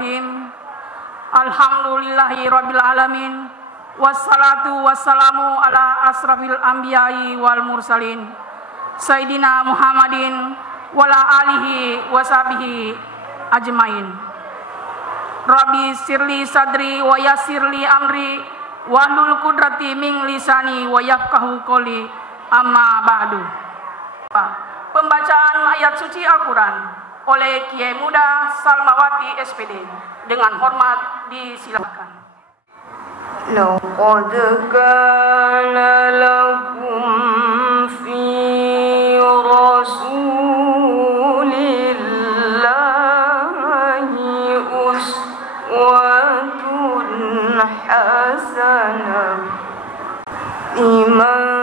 Bismillahirrahmanirrahim. Alhamdulillahirabbil alamin. Wassalatu wassalamu ala asrafil anbiya'i wal mursalin. Sayyidina Muhammadin wala alihi washabihi ajmain. Rabbi sirli sadri wa yassirli amri wahlul qudrati min lisani wa yafqahu qawli. Amma ba'du. Pembacaan ayat suci Al-Quran oleh Kiai Muda Salmawati SPD dengan hormat disilakan. Laqad kana lakum fi rasulillahi uswatun hasanah liman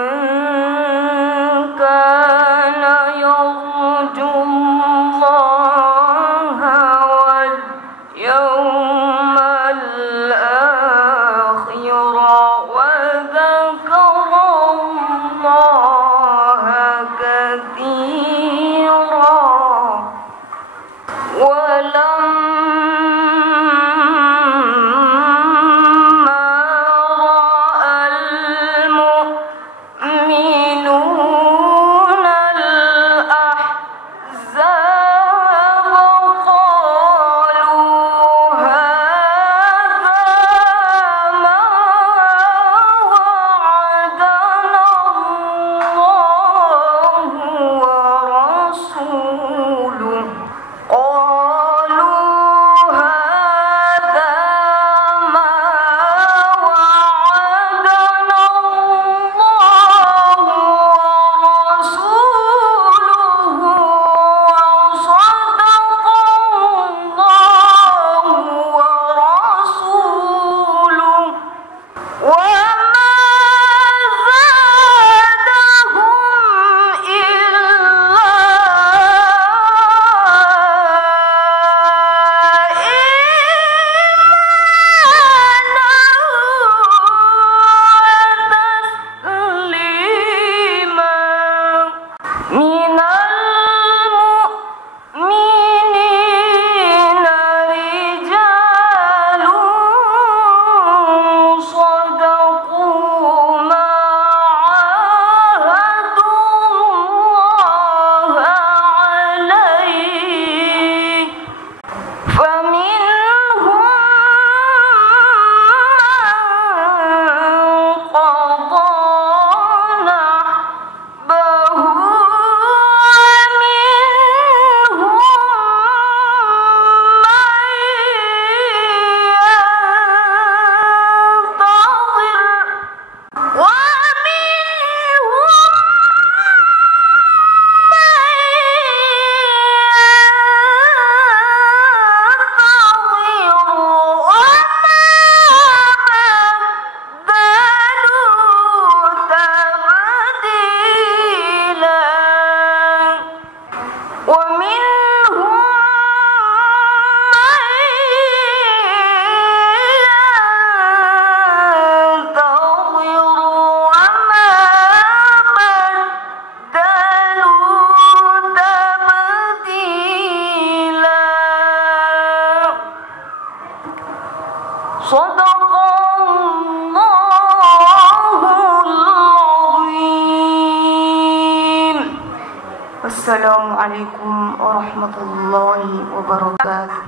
Assalamualaikum warahmatullahi wabarakatuh.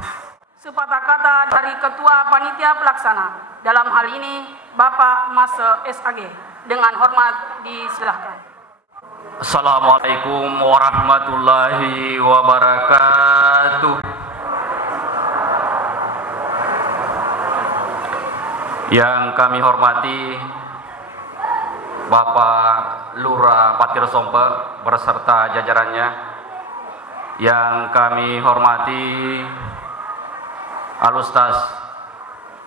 Sepatah kata dari Ketua Panitia Pelaksana, dalam hal ini Bapak Mase SAG, dengan hormat disilahkan. Assalamualaikum warahmatullahi wabarakatuh. Yang kami hormati Bapak Lurah Patir Sompe beserta jajarannya, yang kami hormati Al-Ustaz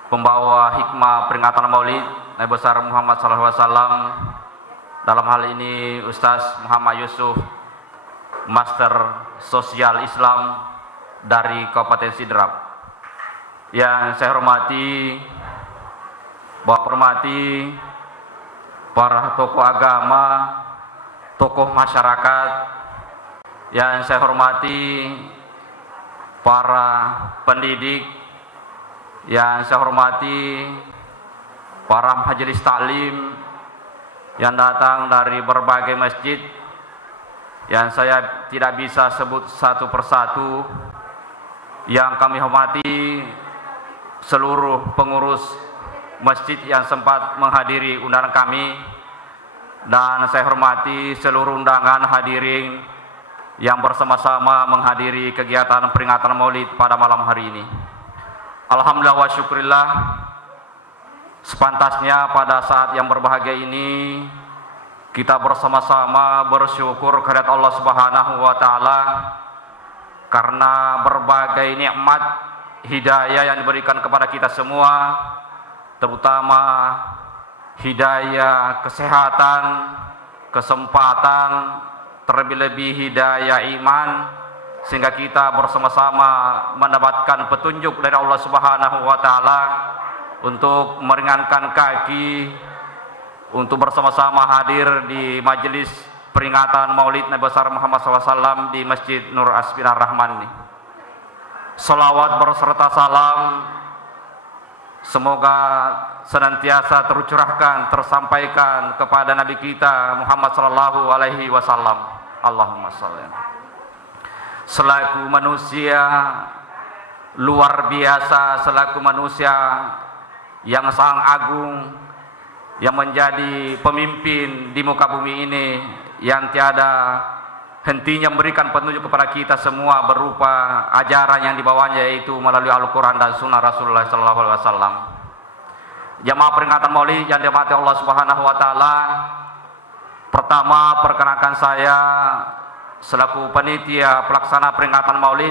pembawa hikmah peringatan Maulid Nabi besar Muhammad SAW, dalam hal ini Ustaz Muhammad Yusuf, Master Sosial Islam dari Kabupaten Sidrap. Yang saya hormati Bapak hormati para tokoh agama, tokoh masyarakat, yang saya hormati para pendidik, yang saya hormati para majelis taklim yang datang dari berbagai masjid yang saya tidak bisa sebut satu persatu, yang kami hormati seluruh pengurus masjid yang sempat menghadiri undangan kami, dan saya hormati seluruh undangan hadirin yang bersama-sama menghadiri kegiatan peringatan Maulid pada malam hari ini. Alhamdulillah wa syukurillah, sepantasnya pada saat yang berbahagia ini kita bersama-sama bersyukur kehadirat Allah Subhanahu wa taala karena berbagai nikmat hidayah yang diberikan kepada kita semua, terutama hidayah kesehatan, kesempatan, terlebih-lebih hidayah iman, sehingga kita bersama-sama mendapatkan petunjuk dari Allah Subhanahu wa taala untuk meringankan kaki, untuk bersama-sama hadir di majelis peringatan Maulid Nabi besar Muhammad SAW di Masjid Nur Asminar Rahman ini. Salawat berserta salam semoga senantiasa tercurahkan, tersampaikan kepada Nabi kita Muhammad sallallahu alaihi wasallam. Allahumma shalli. Selaku manusia luar biasa, selaku manusia yang sangat agung, yang menjadi pemimpin di muka bumi ini, yang tiada hentinya memberikan petunjuk kepada kita semua berupa ajaran yang dibawanya, yaitu melalui Al-Quran dan Sunnah Rasulullah SAW. Jamaah peringatan Maulid yang dirahmati Allah Subhanahu wa taala, pertama perkenalkan saya selaku panitia pelaksana peringatan Maulid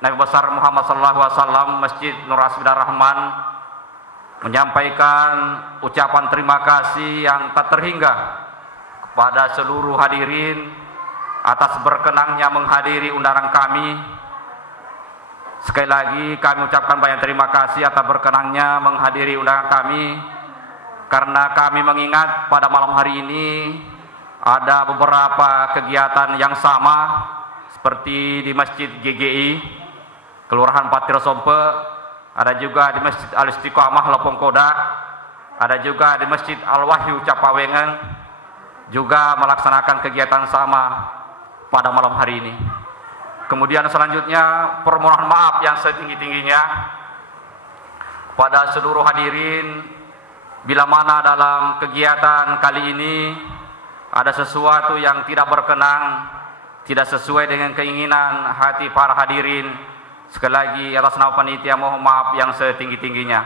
Nabi besar Muhammad SAW Masjid Nur Asminar Rahman menyampaikan ucapan terima kasih yang tak terhingga kepada seluruh hadirin atas berkenannya menghadiri undangan kami. Sekali lagi kami ucapkan banyak terima kasih atas berkenannya menghadiri undangan kami, karena kami mengingat pada malam hari ini ada beberapa kegiatan yang sama seperti di Masjid GGI Kelurahan Patir Sompe, ada juga di Masjid Al-Istiqomah Lopong Koda, ada juga di Masjid Al-Wahyu Capawengan, juga melaksanakan kegiatan sama pada malam hari ini. Kemudian selanjutnya permohonan maaf yang setinggi-tingginya pada seluruh hadirin bila mana dalam kegiatan kali ini ada sesuatu yang tidak berkenan, tidak sesuai dengan keinginan hati para hadirin. Sekali lagi atas nama panitia mohon maaf yang setinggi-tingginya,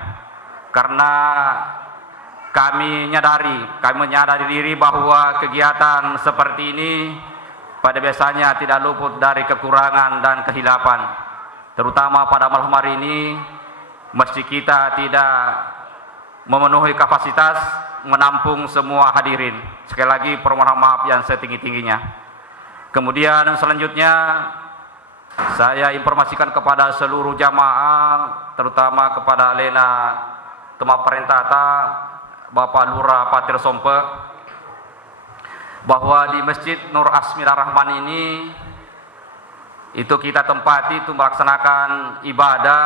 karena kami menyadari diri bahwa kegiatan seperti ini pada biasanya tidak luput dari kekurangan dan kehilapan, terutama pada malam hari ini masjid kita tidak memenuhi kapasitas menampung semua hadirin. Sekali lagi permohonan maaf yang setinggi-tingginya. Kemudian selanjutnya saya informasikan kepada seluruh jamaah, terutama kepada Lena Tema Perintata, Bapak Lurah Patir Sompe, bahwa di Masjid Nur Asminar Rahman ini itu kita tempati itu melaksanakan ibadah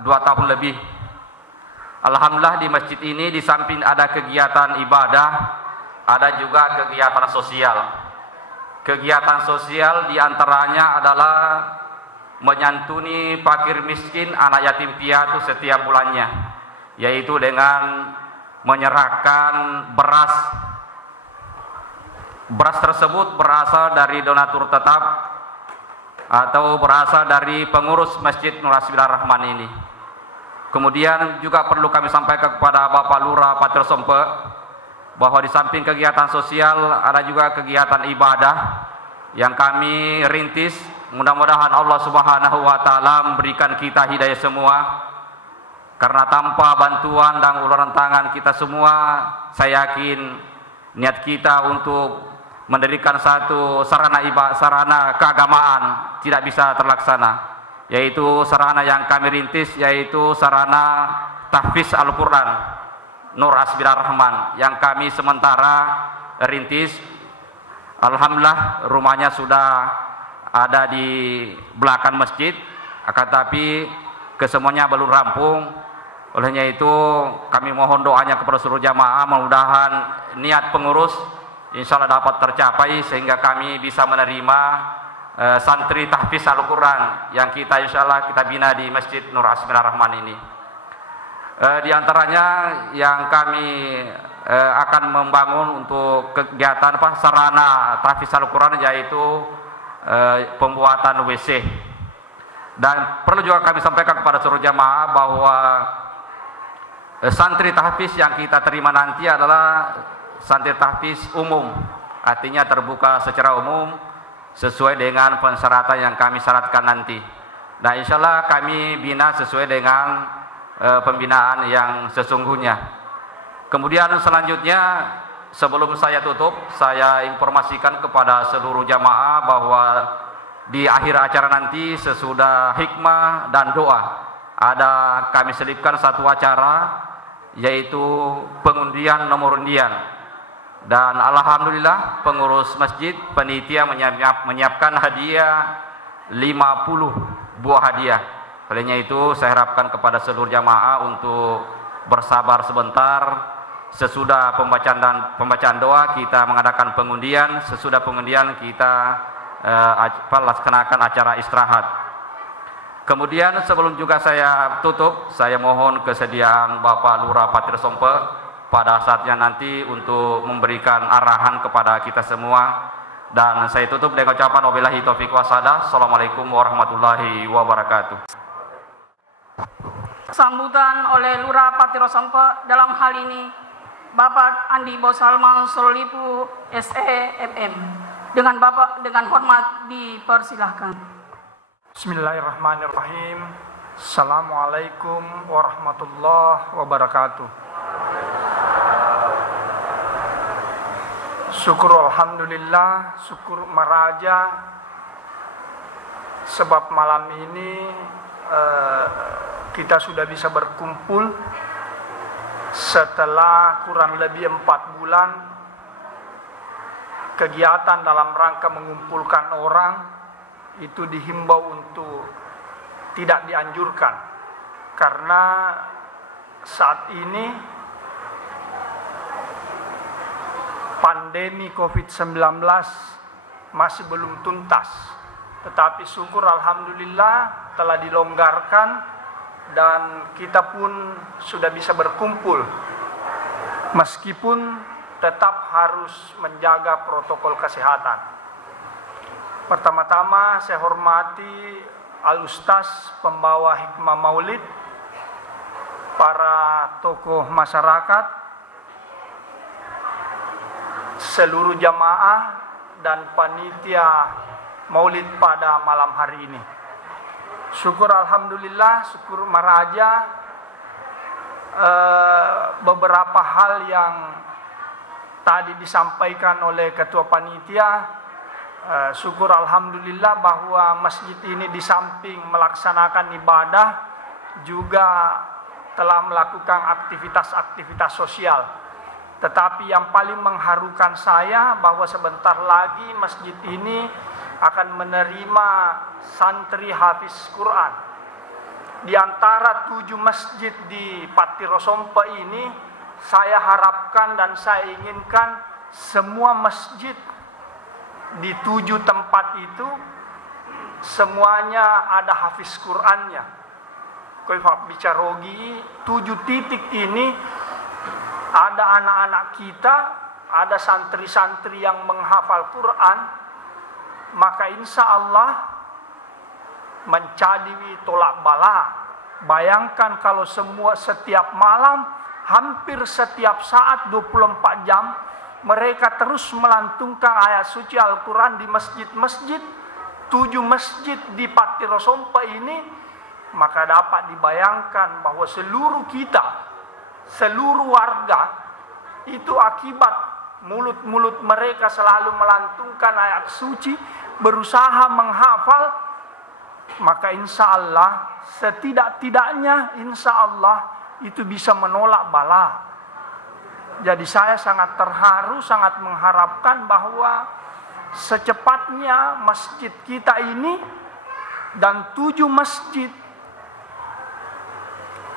2 tahun lebih. Alhamdulillah di masjid ini di samping ada kegiatan ibadah, ada juga kegiatan sosial. Kegiatan sosial diantaranya adalah menyantuni fakir miskin, anak yatim piatu setiap bulannya, yaitu dengan menyerahkan beras. Beras tersebut berasal dari donatur tetap atau berasal dari pengurus Masjid Nur Asminar Rahman ini. Kemudian juga perlu kami sampaikan kepada Bapak Lurah Patir Sompe bahwa di samping kegiatan sosial ada juga kegiatan ibadah yang kami rintis. Mudah-mudahan Allah Subhanahu wa taala memberikan kita hidayah semua, karena tanpa bantuan dan uluran tangan kita semua, saya yakin niat kita untuk mendirikan satu sarana keagamaan tidak bisa terlaksana, yaitu sarana yang kami rintis, yaitu sarana tahfiz Al-Quran Nur Asminar Rahman yang kami sementara rintis. Alhamdulillah rumahnya sudah ada di belakang masjid, akan tapi kesemuanya belum rampung. Olehnya itu kami mohon doanya kepada seluruh jamaah, mudah-mudahan niat pengurus insya Allah dapat tercapai sehingga kami bisa menerima santri tahfiz Al-Quran yang kita insya Allah kita bina di Masjid Nur Asmina Rahman ini. Di antaranya yang kami akan membangun untuk kegiatan sarana tahfiz Al-Quran yaitu pembuatan WC. Dan perlu juga kami sampaikan kepada seluruh jamaah bahwa santri tahfiz yang kita terima nanti adalah santri tahfiz umum, artinya terbuka secara umum sesuai dengan persyaratan yang kami syaratkan nanti. Dan insya Allah kami bina sesuai dengan pembinaan yang sesungguhnya. Kemudian selanjutnya sebelum saya tutup, saya informasikan kepada seluruh jamaah bahwa di akhir acara nanti sesudah hikmah dan doa ada kami selipkan satu acara yaitu pengundian nomor undian. Dan alhamdulillah pengurus masjid panitia menyiapkan hadiah 50 buah hadiah. Olehnya itu saya harapkan kepada seluruh jamaah untuk bersabar sebentar. Sesudah pembacaan doa kita mengadakan pengundian. Sesudah pengundian kita laksanakan acara istirahat. Kemudian sebelum juga saya tutup, saya mohon kesediaan Bapak Lurah Patirosompe pada saatnya nanti untuk memberikan arahan kepada kita semua. Dan saya tutup dengan ucapan wabillahi taufiq wasadah. Assalamualaikum warahmatullahi wabarakatuh. Sambutan oleh Lurah Patirosompe dalam hal ini Bapak Andi Bosalman Solipu SEMM. Dengan hormat dipersilahkan. Bismillahirrahmanirrahim. Assalamualaikum warahmatullahi wabarakatuh. Syukur alhamdulillah, syukur maraja sebab malam ini kita sudah bisa berkumpul setelah kurang lebih 4 bulan kegiatan dalam rangka mengumpulkan orang itu dihimbau untuk tidak dianjurkan karena saat ini pandemi COVID-19 masih belum tuntas, tetapi syukur alhamdulillah telah dilonggarkan dan kita pun sudah bisa berkumpul meskipun tetap harus menjaga protokol kesehatan. Pertama-tama saya hormati Al-Ustaz pembawa hikmah maulid, para tokoh masyarakat, seluruh jamaah dan panitia maulid pada malam hari ini. Syukur alhamdulillah, syukur maraja, beberapa hal yang tadi disampaikan oleh ketua panitia. Syukur alhamdulillah bahwa masjid ini di samping melaksanakan ibadah juga telah melakukan aktivitas-aktivitas sosial. Tetapi yang paling mengharukan saya bahwa sebentar lagi masjid ini akan menerima santri hafiz Quran. Di antara 7 masjid di Patirosompe ini, saya harapkan dan saya inginkan semua masjid di 7 tempat itu semuanya ada hafiz Qur'annya. Kau bicarogi 7 titik ini ada anak-anak kita, ada santri-santri yang menghafal Quran, maka insya Allah mencadi tolak bala. Bayangkan kalau setiap malam, hampir setiap saat 24 jam mereka terus melantunkan ayat suci Al-Quran di masjid-masjid, 7 masjid di Patirosompe ini, maka dapat dibayangkan bahwa seluruh kita, seluruh warga, itu akibat mulut-mulut mereka selalu melantunkan ayat suci, berusaha menghafal, maka insya Allah, setidak-tidaknya insya Allah itu bisa menolak bala. Jadi saya sangat terharu, sangat mengharapkan bahwa secepatnya masjid kita ini dan 7 masjid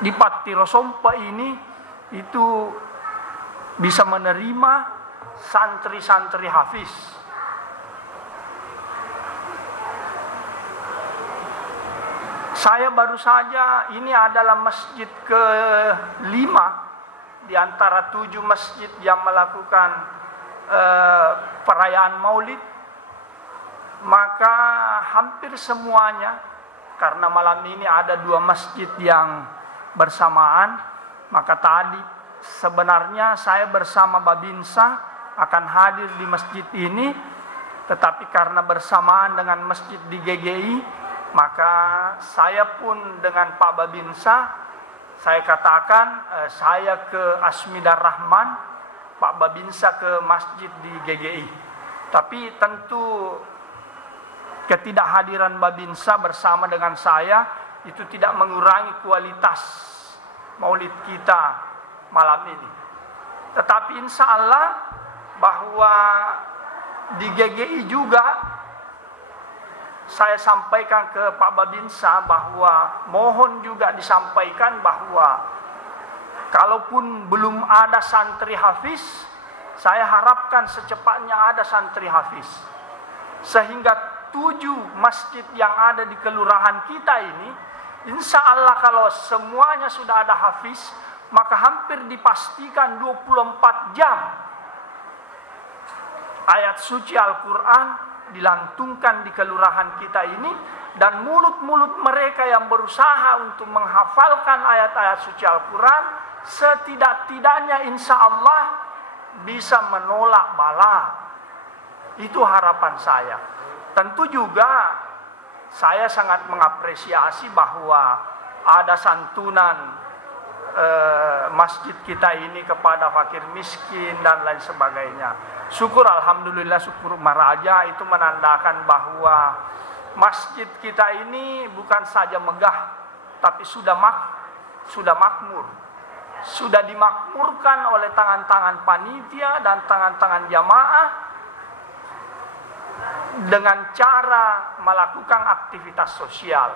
di Patirosompa ini itu bisa menerima santri-santri hafiz. Saya baru saja, ini adalah masjid ke-5 di antara 7 masjid yang melakukan perayaan Maulid. Maka hampir semuanya, karena malam ini ada 2 masjid yang bersamaan, maka tadi sebenarnya saya bersama Babinsa akan hadir di masjid ini, tetapi karena bersamaan dengan masjid di GGI, maka saya pun dengan Pak Babinsa, saya katakan saya ke Asmidar Rahman, Pak Babinsa ke masjid di GGI. Tapi tentu ketidakhadiran Babinsa bersama dengan saya itu tidak mengurangi kualitas Maulid kita malam ini. Tetapi insya Allah bahwa di GGI juga saya sampaikan ke Pak Babinsa bahwa mohon juga disampaikan bahwa kalaupun belum ada santri hafiz, saya harapkan secepatnya ada santri hafiz. Sehingga 7 masjid yang ada di kelurahan kita ini, insya Allah kalau semuanya sudah ada hafiz, maka hampir dipastikan 24 jam ayat suci Al-Quran dilantungkan di kelurahan kita ini, dan mulut-mulut mereka yang berusaha untuk menghafalkan ayat-ayat suci Al-Quran setidak-tidaknya insya Allah bisa menolak bala. Itu harapan saya. Tentu juga saya sangat mengapresiasi bahwa ada santunan masjid kita ini kepada fakir miskin dan lain sebagainya. Syukur alhamdulillah, syukur maraja, itu menandakan bahwa masjid kita ini bukan saja megah, tapi sudah makmur. Sudah dimakmurkan oleh tangan-tangan panitia dan tangan-tangan jamaah dengan cara melakukan aktivitas sosial.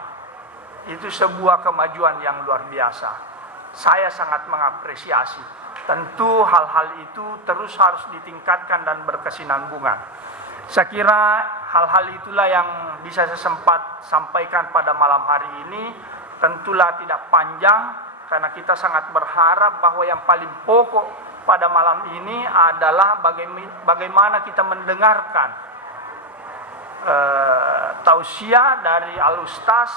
Itu sebuah kemajuan yang luar biasa. Saya sangat mengapresiasi. Tentu hal-hal itu terus harus ditingkatkan dan berkesinambungan. Saya kira hal-hal itulah yang bisa saya sempat sampaikan pada malam hari ini. Tentulah tidak panjang, karena kita sangat berharap bahwa yang paling pokok pada malam ini adalah bagaimana kita mendengarkan tausiah dari Al-Ustaz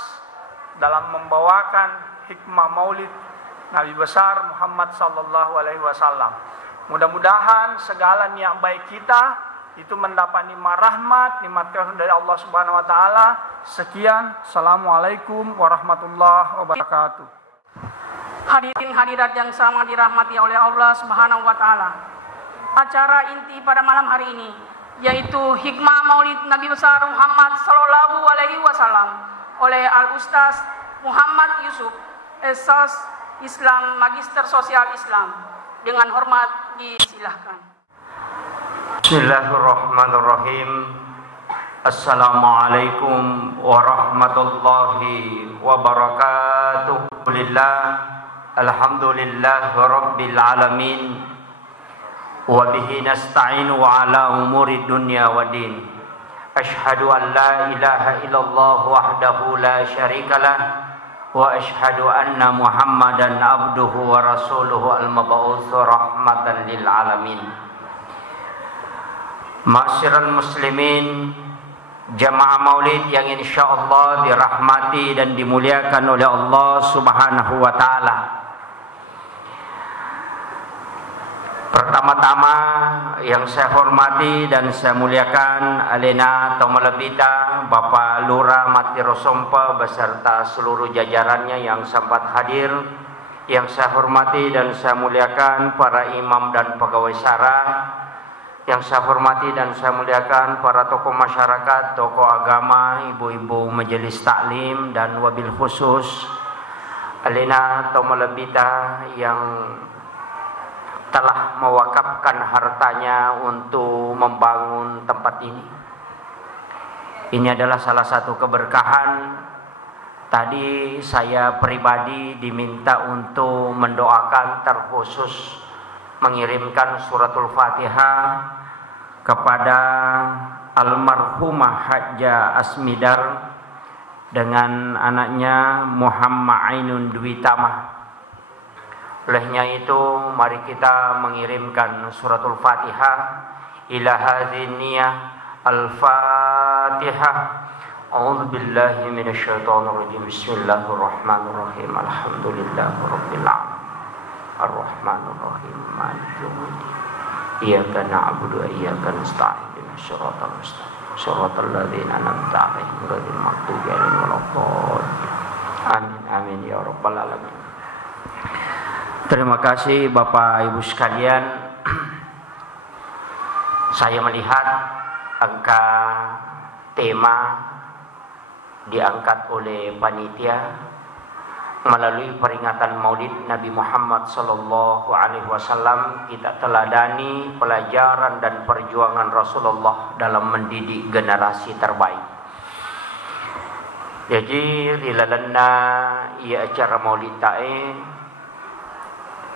dalam membawakan hikmah maulid Nabi besar Muhammad sallallahu alaihi wasallam. Mudah-mudahan segala niat baik kita itu mendapat nikmat rahmat, nikmat karunia dari Allah Subhanahu wa taala. Sekian, assalamualaikum warahmatullahi wabarakatuh. Hadirin hadirat yang sama dirahmati oleh Allah Subhanahu wa taala. Acara inti pada malam hari ini yaitu hikmah Maulid Nabi besar Muhammad sallallahu alaihi wasallam oleh Al-Ustaz Muhammad Yusuf, Esas Islam, Magister Sosial Islam. Dengan hormat disilahkan. Bismillahirrahmanirrahim. Assalamualaikum warahmatullahi wabarakatuh. Alhamdulillah rabbil alamin. Wa bihi nasta'inu ala umuri dunya wa din. Ashhadu an la ilaha illallah wahdahu la syarikalah. Wa ashhadu anna Muhammadan abduhu wa rasuluhu al-mab'utsu rahmatan lil alamin. Ma'asyiral muslimin, jamaah maulid yang insyaallah dirahmati dan dimuliakan oleh Allah Subhanahu wa taala. Pertama-tama yang saya hormati dan saya muliakan Alena Tomalabita, Bapak Lurah Matirosompa beserta seluruh jajarannya yang sempat hadir. Yang saya hormati dan saya muliakan para imam dan pegawai syara. Yang saya hormati dan saya muliakan para tokoh masyarakat, tokoh agama, ibu-ibu majelis taklim, dan wabil khusus Alena Tomalabita yang telah mewakafkan hartanya untuk membangun tempat ini. Ini adalah salah satu keberkahan Tadi saya pribadi diminta untuk mendoakan, terkhusus mengirimkan suratul Fatihah kepada almarhumah Hajjah Asmidar dengan anaknya Muhammad Ainun Dwi Tamah. Olehnya itu mari kita mengirimkan suratul Fatihah ila hadhin niyah al-Fatihah. A'udzu billahi minasyaitonir rajim. Bismillahirrahmanirrahim. Alhamdulillahirabbil alamin. Ar-Rahmanir Rahim. Maliki yaumiddin. Iyyaka na'budu wa iyyaka nasta'in. Ihdinas siratal mustaqim. Shiratal ladzina an'amta 'alaihim ghairil maghdubi 'alaihim waladdallin. Amin amin ya rabbal alamin. Terima kasih Bapak Ibu sekalian. Saya melihat angka tema diangkat oleh panitia melalui peringatan Maulid Nabi Muhammad sallallahu alaihi wasallam. Kita teladani pelajaran dan perjuangan Rasulullah dalam mendidik generasi terbaik. Jadi rilalanna ia acara Maulid tae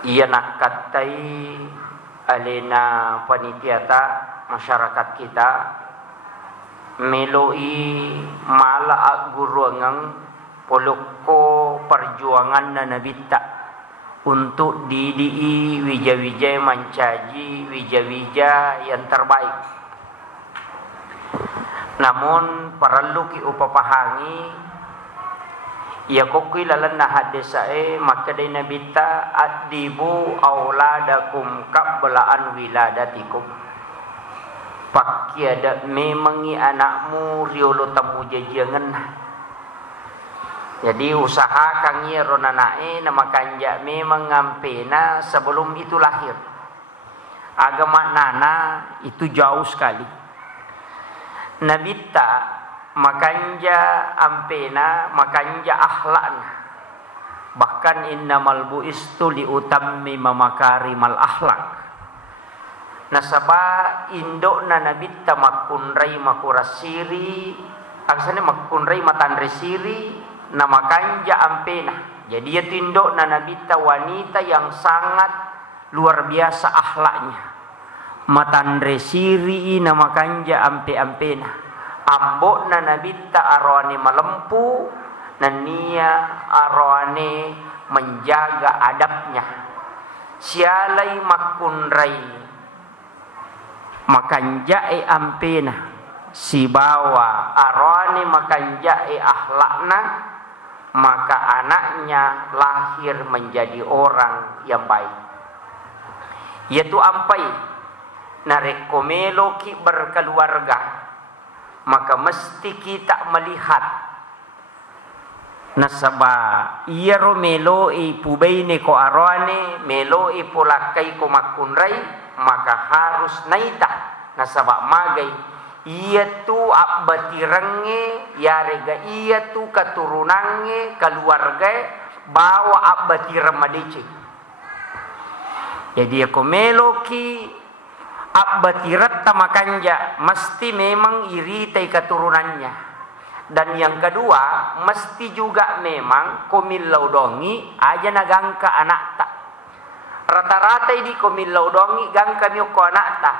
ia nakatai alena panitia ta masyarakat kita meloi mala guruangang poloko perjuangan na nabita untuk didii wija-wija mancaji wija-wija yang terbaik. Namun perlu ki upapahangi ya kokui lalan na hadisae maka day nabita adibu auladakum qablaan wiladatikum. Pakiada memangi anakmu riolo tamu jajangan. Jadi usaha kangi ronanae nama kanja memang ngampena sebelum itu lahir. Agama nana itu jauh sekali. Nabita makanja ampena makanja akhlakna. Bahkan innamal bu'istu liutammima makarimal akhlak. Nasaba indok na nabita makunrai makurasiri aksane makunrai matandresiri nama kanja ampena. Jadi ya tindok na nabita wanita yang sangat luar biasa akhlaknya. Matandresiri nama kanja ampe-ampena. Ambok na nabita arwane malempu nania arwane menjaga adabnya. Sialai makunrai makanjae ampena si bawa arwani makanjae akhlakna, maka anaknya lahir menjadi orang yang baik. Yaitu ampai narekomelo ki berkeluarga, maka mesti kita melihat nasaba iya romelo pubaine ko arwane melo polakai ko makunrai, maka harus naita nasaba magai ia tu abbatirenge yarega ia tu keturunange keluarga bawa abbatiramadici. Jadi aku meloki abbatirat tamakanja mesti memang iritai keturunannya. Dan yang kedua mesti juga memang komillau dongi aja nagangka anak tak. Rata-rata ini komillau dongi gang kami ko anak ta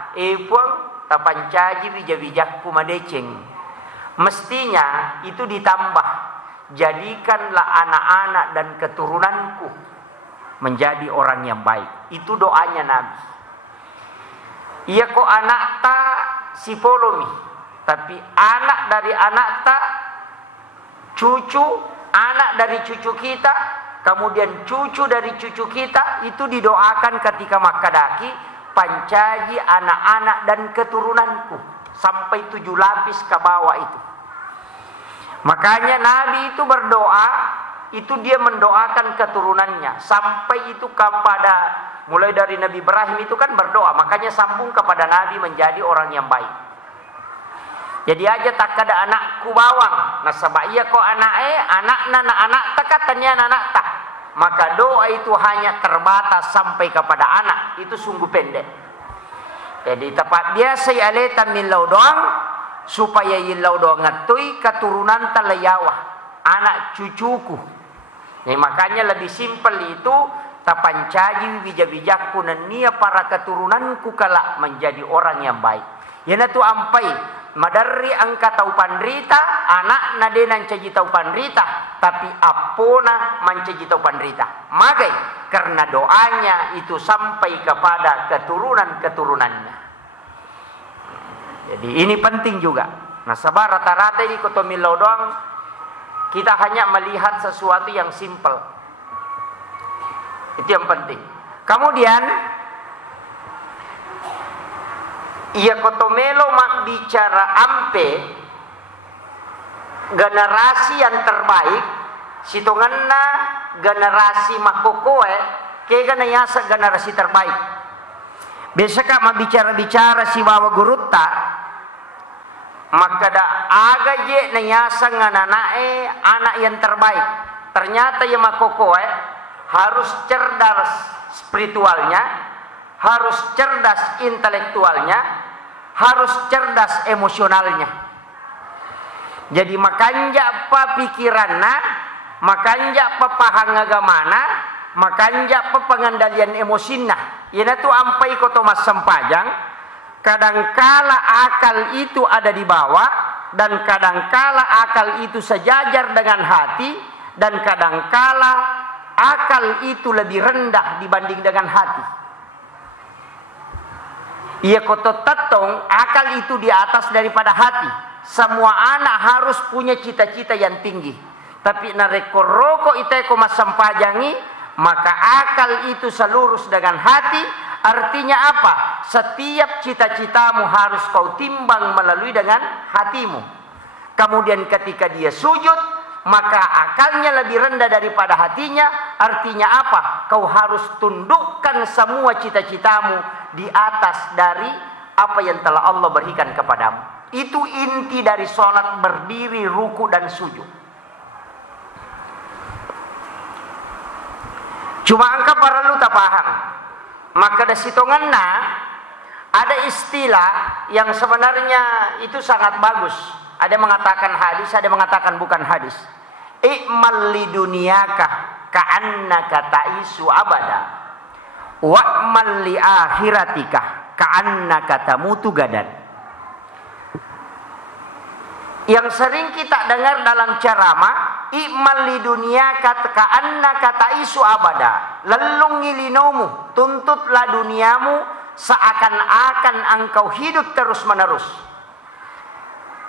puang tapancaji bija-bijakku madeceng. Mestinya itu ditambah, jadikanlah anak-anak dan keturunanku menjadi orang yang baik. Itu doanya Nabi. Iya ko anak ta si polomi, tapi anak dari anak ta cucu, anak dari cucu kita, kemudian cucu dari cucu kita, itu didoakan ketika makadaki pancaji anak-anak dan keturunanku sampai 7 lapis ke bawah itu. Makanya Nabi itu berdoa, itu dia mendoakan keturunannya sampai itu kepada mulai dari Nabi Ibrahim itu kan berdoa, makanya sambung kepada Nabi menjadi orang yang baik. Jadi aja tak ada anakku bawang, nasabah iya kok anak katanya anak tak. Maka doa itu hanya terbatas sampai kepada anak, itu sungguh pendek. Jadi tepat biasa ya letan milau doang supaya ilau doang ngatui keturunan talayawah. anak cucuku. Makanya lebih simpel itu, tapancaji bijak-bijakku dan nia para keturunanku kelak menjadi orang yang baik. Yana tu ampai madari angka tau pandrita, anak nade nancaji tau pandrita, tapi apona mancaji tau pandrita. Magai karena doanya itu sampai kepada keturunan-keturunannya. Jadi ini penting juga. Nah, sabar rata-rata ini kotomilau doang, kita hanya melihat sesuatu yang simpel. Itu yang penting. Kemudian ia kotomelo mak bicara ampe generasi yang terbaik, situnganna generasi makokoe ke ganayasa generasi terbaik. Besaka mak bicara-bicara si wawa gurutta, maka da aga je nayasa ngananae anak yang terbaik. Ternyata ya makokoe harus cerdas spiritualnya, harus cerdas intelektualnya, harus cerdas emosionalnya. Jadi makanja pa pikiranna, makanja pa pahangagamana, makanja pa pengandalian emosinna. Yana tu ampai koto mas sempajang, kadangkala akal itu ada di bawah, dan kadangkala akal itu sejajar dengan hati, dan kadangkala akal itu lebih rendah dibanding dengan hati. Ia koto tatong akal itu di atas daripada hati. Semua anak harus punya cita-cita yang tinggi. Tapi narekoroko iteko masampajangi, maka akal itu selurus dengan hati. Artinya apa? Setiap cita-citamu harus kau timbang melalui dengan hatimu. Kemudian ketika dia sujud, maka akalnya lebih rendah daripada hatinya. Artinya apa? Kau harus tundukkan semua cita-citamu di atas dari apa yang telah Allah berikan kepadamu. Itu inti dari sholat berdiri, ruku dan sujud. Cuma angka para lu tak paham. Maka dari sitonganna ada istilah yang sebenarnya itu sangat bagus. Ada yang mengatakan hadis, ada yang mengatakan bukan hadis. I'mal li dunyaka ka'annaka ta'isu abada, wa'mal li akhiratika ka'annaka tamutu gadan. Yang sering kita dengar dalam ceramah, i'mal li dunyaka ka'annaka ta'isu abada, lelung ngilinomu, tuntutlah duniamu seakan-akan engkau hidup terus-menerus.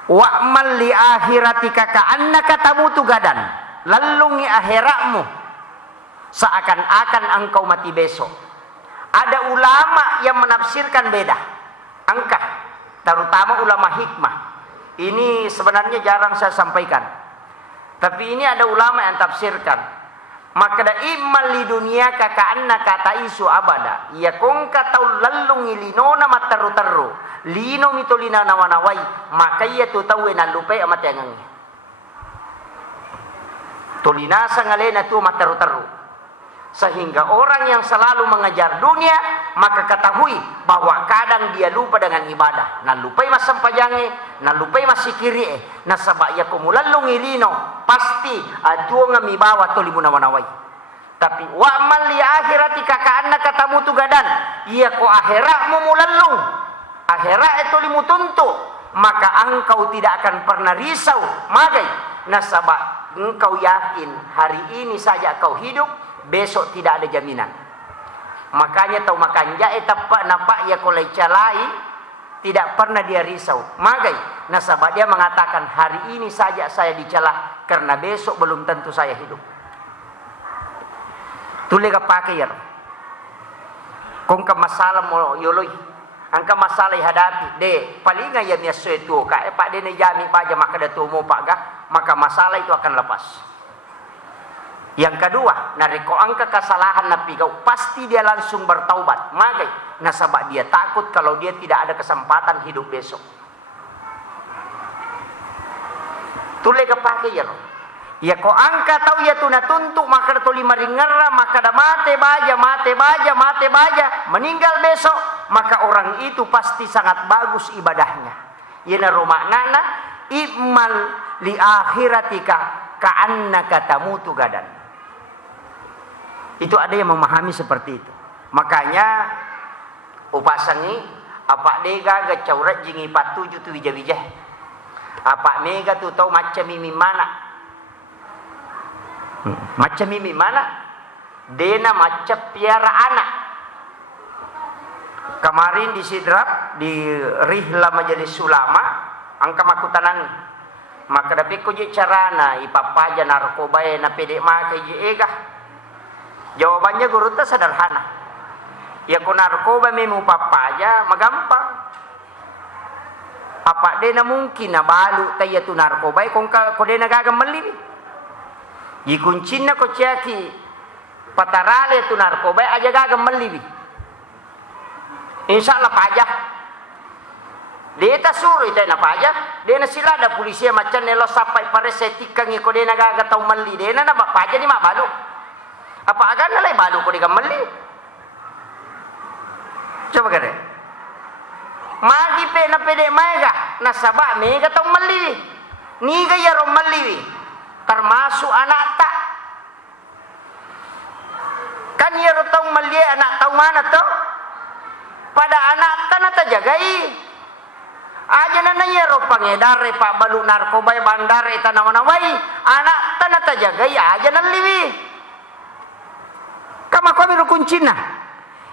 Wa'mal li akhiratika ka'annaka tamutu gadan, lalungi akhiratmu seakan-akan engkau mati besok. Ada ulama yang menafsirkan beda angka, terutama ulama hikmah. Ini sebenarnya jarang saya sampaikan, tapi ini ada ulama yang tafsirkan. Maka da immal li dunyaka ka'annaka ta'isu abada, ya kongka tau lalungi linona mataru-taru lino mitolina nawanawai, maka ia tu tahu na lupa amat yang tolina sangalena tu mataru-taru. Sehingga orang yang selalu mengejar dunia, maka ketahui bahwa kadang dia lupa dengan ibadah. Na lupai mas sampajange, na lupai mas sikiri, na sabaya kumulalong ilino, pasti atuo nga mibawa to limunawanaway. Tapi wa man li akhiratika ka'annaka tamutu gadan, iya ko akhiratmu mulalong, akhirat itu limutunto, maka engkau tidak akan pernah risau. Magai nasaba engkau yakin hari ini saja kau hidup, besok tidak ada jaminan. Makanya tahu makanja etapa napak ya kolai calai, tidak pernah dia risau. Magai nasabah dia mengatakan hari ini saja saya dicelah karena besok belum tentu saya hidup. Tulega pakir. Kung ka masalah mo yoloy, angka masalah hadapi de palinga ya niya setu ka pak de ne jami baja maka datu mo paga, maka masalah itu akan lepas. Yang kedua, nariko angka kesalahan napigau, pasti dia langsung bertaubat. Magai nasabak dia takut kalau dia tidak ada kesempatan hidup besok. Tulega pakir. Ya ko angka tahu ya tuna tuntuk maka tu lima ringera maka da mate baja meninggal besok, maka orang itu pasti sangat bagus ibadahnya. Yana romaknana imal li akhiratika ka'annaka tamutu gadan. Itu ada yang memahami seperti itu. Makanya upasangi apa dega ga caurat jingi patuju tu wija-wija. Apa mega tu tahu macam mimi mana? Macam mimi mana? Dena macam piara anak. Kemarin di Sidrap di Rihla Majelis Ulama angka makutanang. Maka dapat ko je carana ipapaja narkoba na pede maka je ega. Jawabannya guru ta sederhana. Ya ko narkoba memu papaja magampang. Apa dena mungkin na balu tayo tu narkoba kung ko dena gagamali. Ikuncina ko ciaki patarale tu narkoba aja gagamali. Insyaallah pajak. Dia tak suruh itu na pajak. Dia na sila ada polisi macam nelo sampai pare setikang iko dia na gagatau mali. Dia na pajak ni mak balu. Apa agan na lay balu ko di mali. Coba kare. Magi pe na pede mega na saba mega tau mali. Ni ga yaro mali. Termasuk anak tak. Kan yaro tau mali anak tau mana tau? Pada anak tanah terjagai. Aja nanya pangedar pak balu narkoba bandar tanah manawai anak tanah terjagai aja naliwi. Kama kami rukun Cina.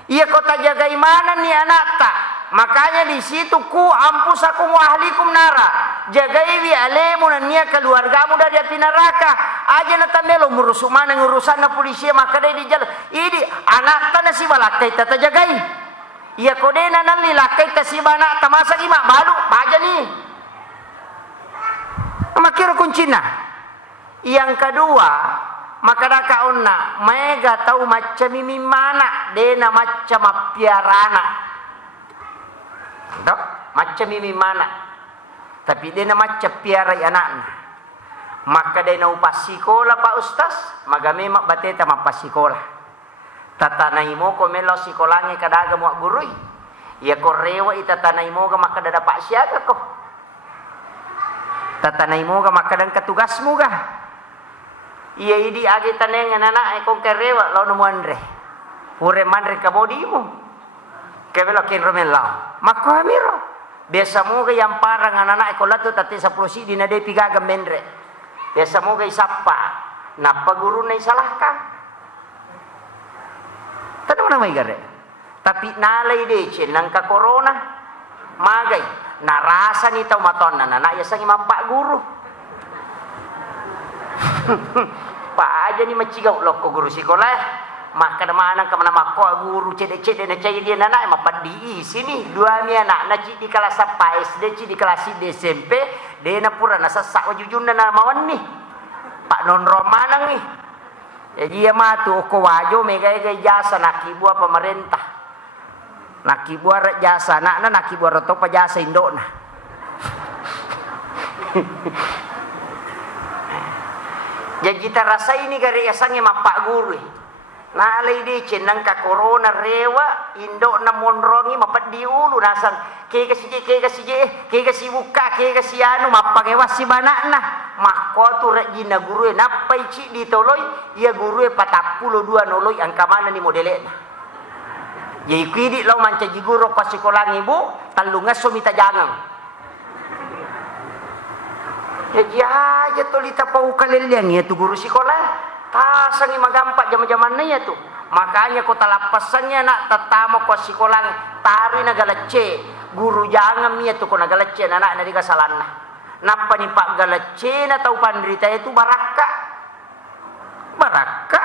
Iya kota jagai mana nih anak tak? Makanya di situ ku ampus aku ahlikum nara. Jagai wi alemu nia keluargamu dari api neraka. Aja na tamelo ngurusu mana ngurusan na polisi maka dia di jalan. Ini anak tanah si balakai tata jagai. Iya kodena nan lilakai tasibana tamasa ima balu baja nih. Makira kuncina. Yang kedua, maka daka onna mega tahu macam mimi mana dena macam piarana. Tahu? Macam mimi mana. Tapi dena macam piara anakna. Maka dena upas sekolah Pak Ustaz, magame mak bateta mapas sekolah. Tatanai mo ko melo sikolangi kadaga mo gurui. Ya ko rewa itatanai mo ga maka dapat siaga ko. Tatanai mo ga maka dan katugas mo ga. Iya idi agi tanengan anak ko kerewa lo no andre. Pure mandre ka bodi mo. Kebelo kin romelo. Mako amiro. Biasa mo ga yang parang anak ko lato tati sa prosi di na de pigaga mendre. Biasa mo ga isapa. Napa guru na isalahkan. Tanong na may gare. Tapi nalay de nangka corona. Magay. Narasa ni tau maton na nanaya sang imapa guru. Pa aja ni macigaw loko guru sekolah. Maka naman ka manamako guru cede-cede na chay dia nana mapadi sini. Dua mi anak na di kelas apa SD di kelas SMP. De na pura na sasak wajujun na mawan ni. Pak non romanang ni. Jadi ya matu ko wajo megay jasa nakibua pemerintah. Nakibua jasa nakna nakibua roto pa jasa indo na. Jadi kita rasa ini kari asangnya mapak guru. Nah alai di cenang ka corona rewa indo na monrongi mapat diulu nasang ke kasi buka ke kasi anu mapangewa si banakna mako tu rejina guru napai ci ditoloi ia guru 42 noloi angka mana ni modelena. Jadi kidi lau manca jiguro pas sekolah ibu talunga somita jangang. Ya aja tolita pau kaleliang ya tu guru sekolah. Tasangi magampak zaman-zaman ya tu. Makanya ko talapasannya nak tatamo ko sekolah tari nagalecce. Guru jangan ya tu ko nagalecce anak na di kasalanna. Napa ni Pak galecce na tau pandrita itu baraka. Baraka.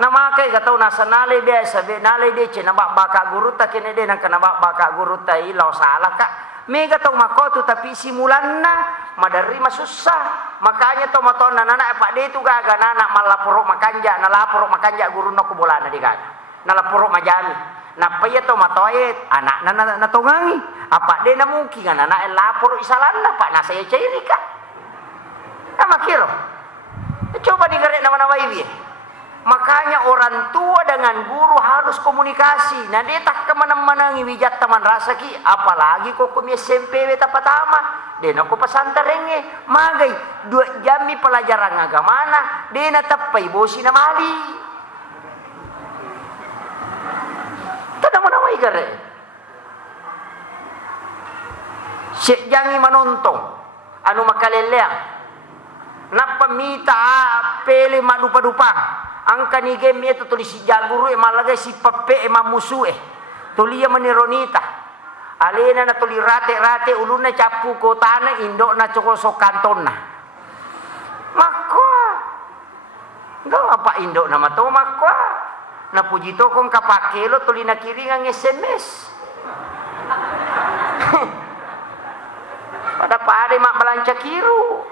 Nama kay katau nasa nalay biasa be nalay de che nabak baka guru ta kene de nang kanabak baka guru ta ilaw salah ka. Mega tau makotu tapi simulan na madari masusah. Makanya tau maton nana pak de tu gaga nana malapuro makanja nalapuro makanja guru no kubolana di gaga. Nalapuro majami. Napaya tau matoyet anak nana natongangi. Apa de na mungkin anak lapuro isalana pak nasa ya cairi ka. Ama kiro. Coba digarek nama-nama iwi. Makanya orang tua dengan guru harus komunikasi. Nah dia tak kemana-mana ngiwijat taman rasa ki. Apalagi kok kami SMP beta pertama. Dia aku pesantren magai 2 jam pelajaran agama na. Dia na tapai bosi na mali. Itu nama-nama igare. Syek jangi manontong. Anu makaleleang. Napa mita pele madupa-dupa. Angka ni game itu tulis si jaguru malaga si pape musuh tulia manironita alena na tuli rate uluna capu kotana indo na cokosok kantona makwa enggak apa indo nama to makwa na puji to kong kapake lo tuli na kiri ngang SMS pada pare mak balanca kiru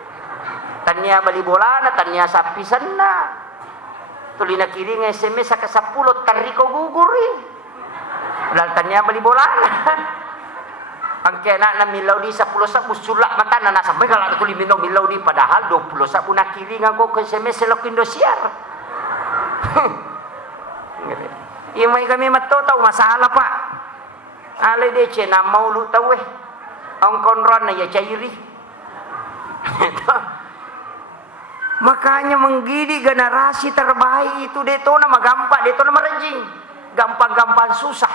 tanya bali bola na tanya sapi sana tuli na kiri ng SMS sa kasapulot tariko guguri laltanya bali bola ang kena na milaw di sa pulo sa busula mata na nasa may kalala tuli milaw di padahal 20 sa una kiri nga ko SMS sa lokindo siyar iya may kami matotaw masalah pa alay de che na maulu taw ang konron na ya cairi makanya menggidi generasi terbaik itu deto na magampak deto na maranjing gampang-gampang susah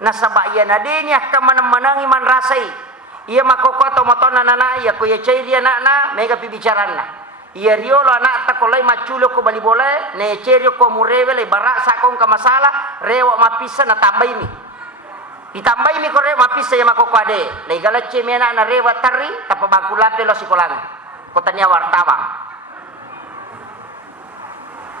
nasabaya na din ya kamanang-manang iman rasay iya makokoto moton na nana iya kuya chay dia na mega pibicaran na iya riolo anak takolay machulo ko balibole ne cheryo ko murewele barak sakong kamasala rewa mapisa na tambay mi itambay mi ko rewa mapisa ya makokode legala chemena na rewa tari tapabangkulate lo sikolang kotanya wartawang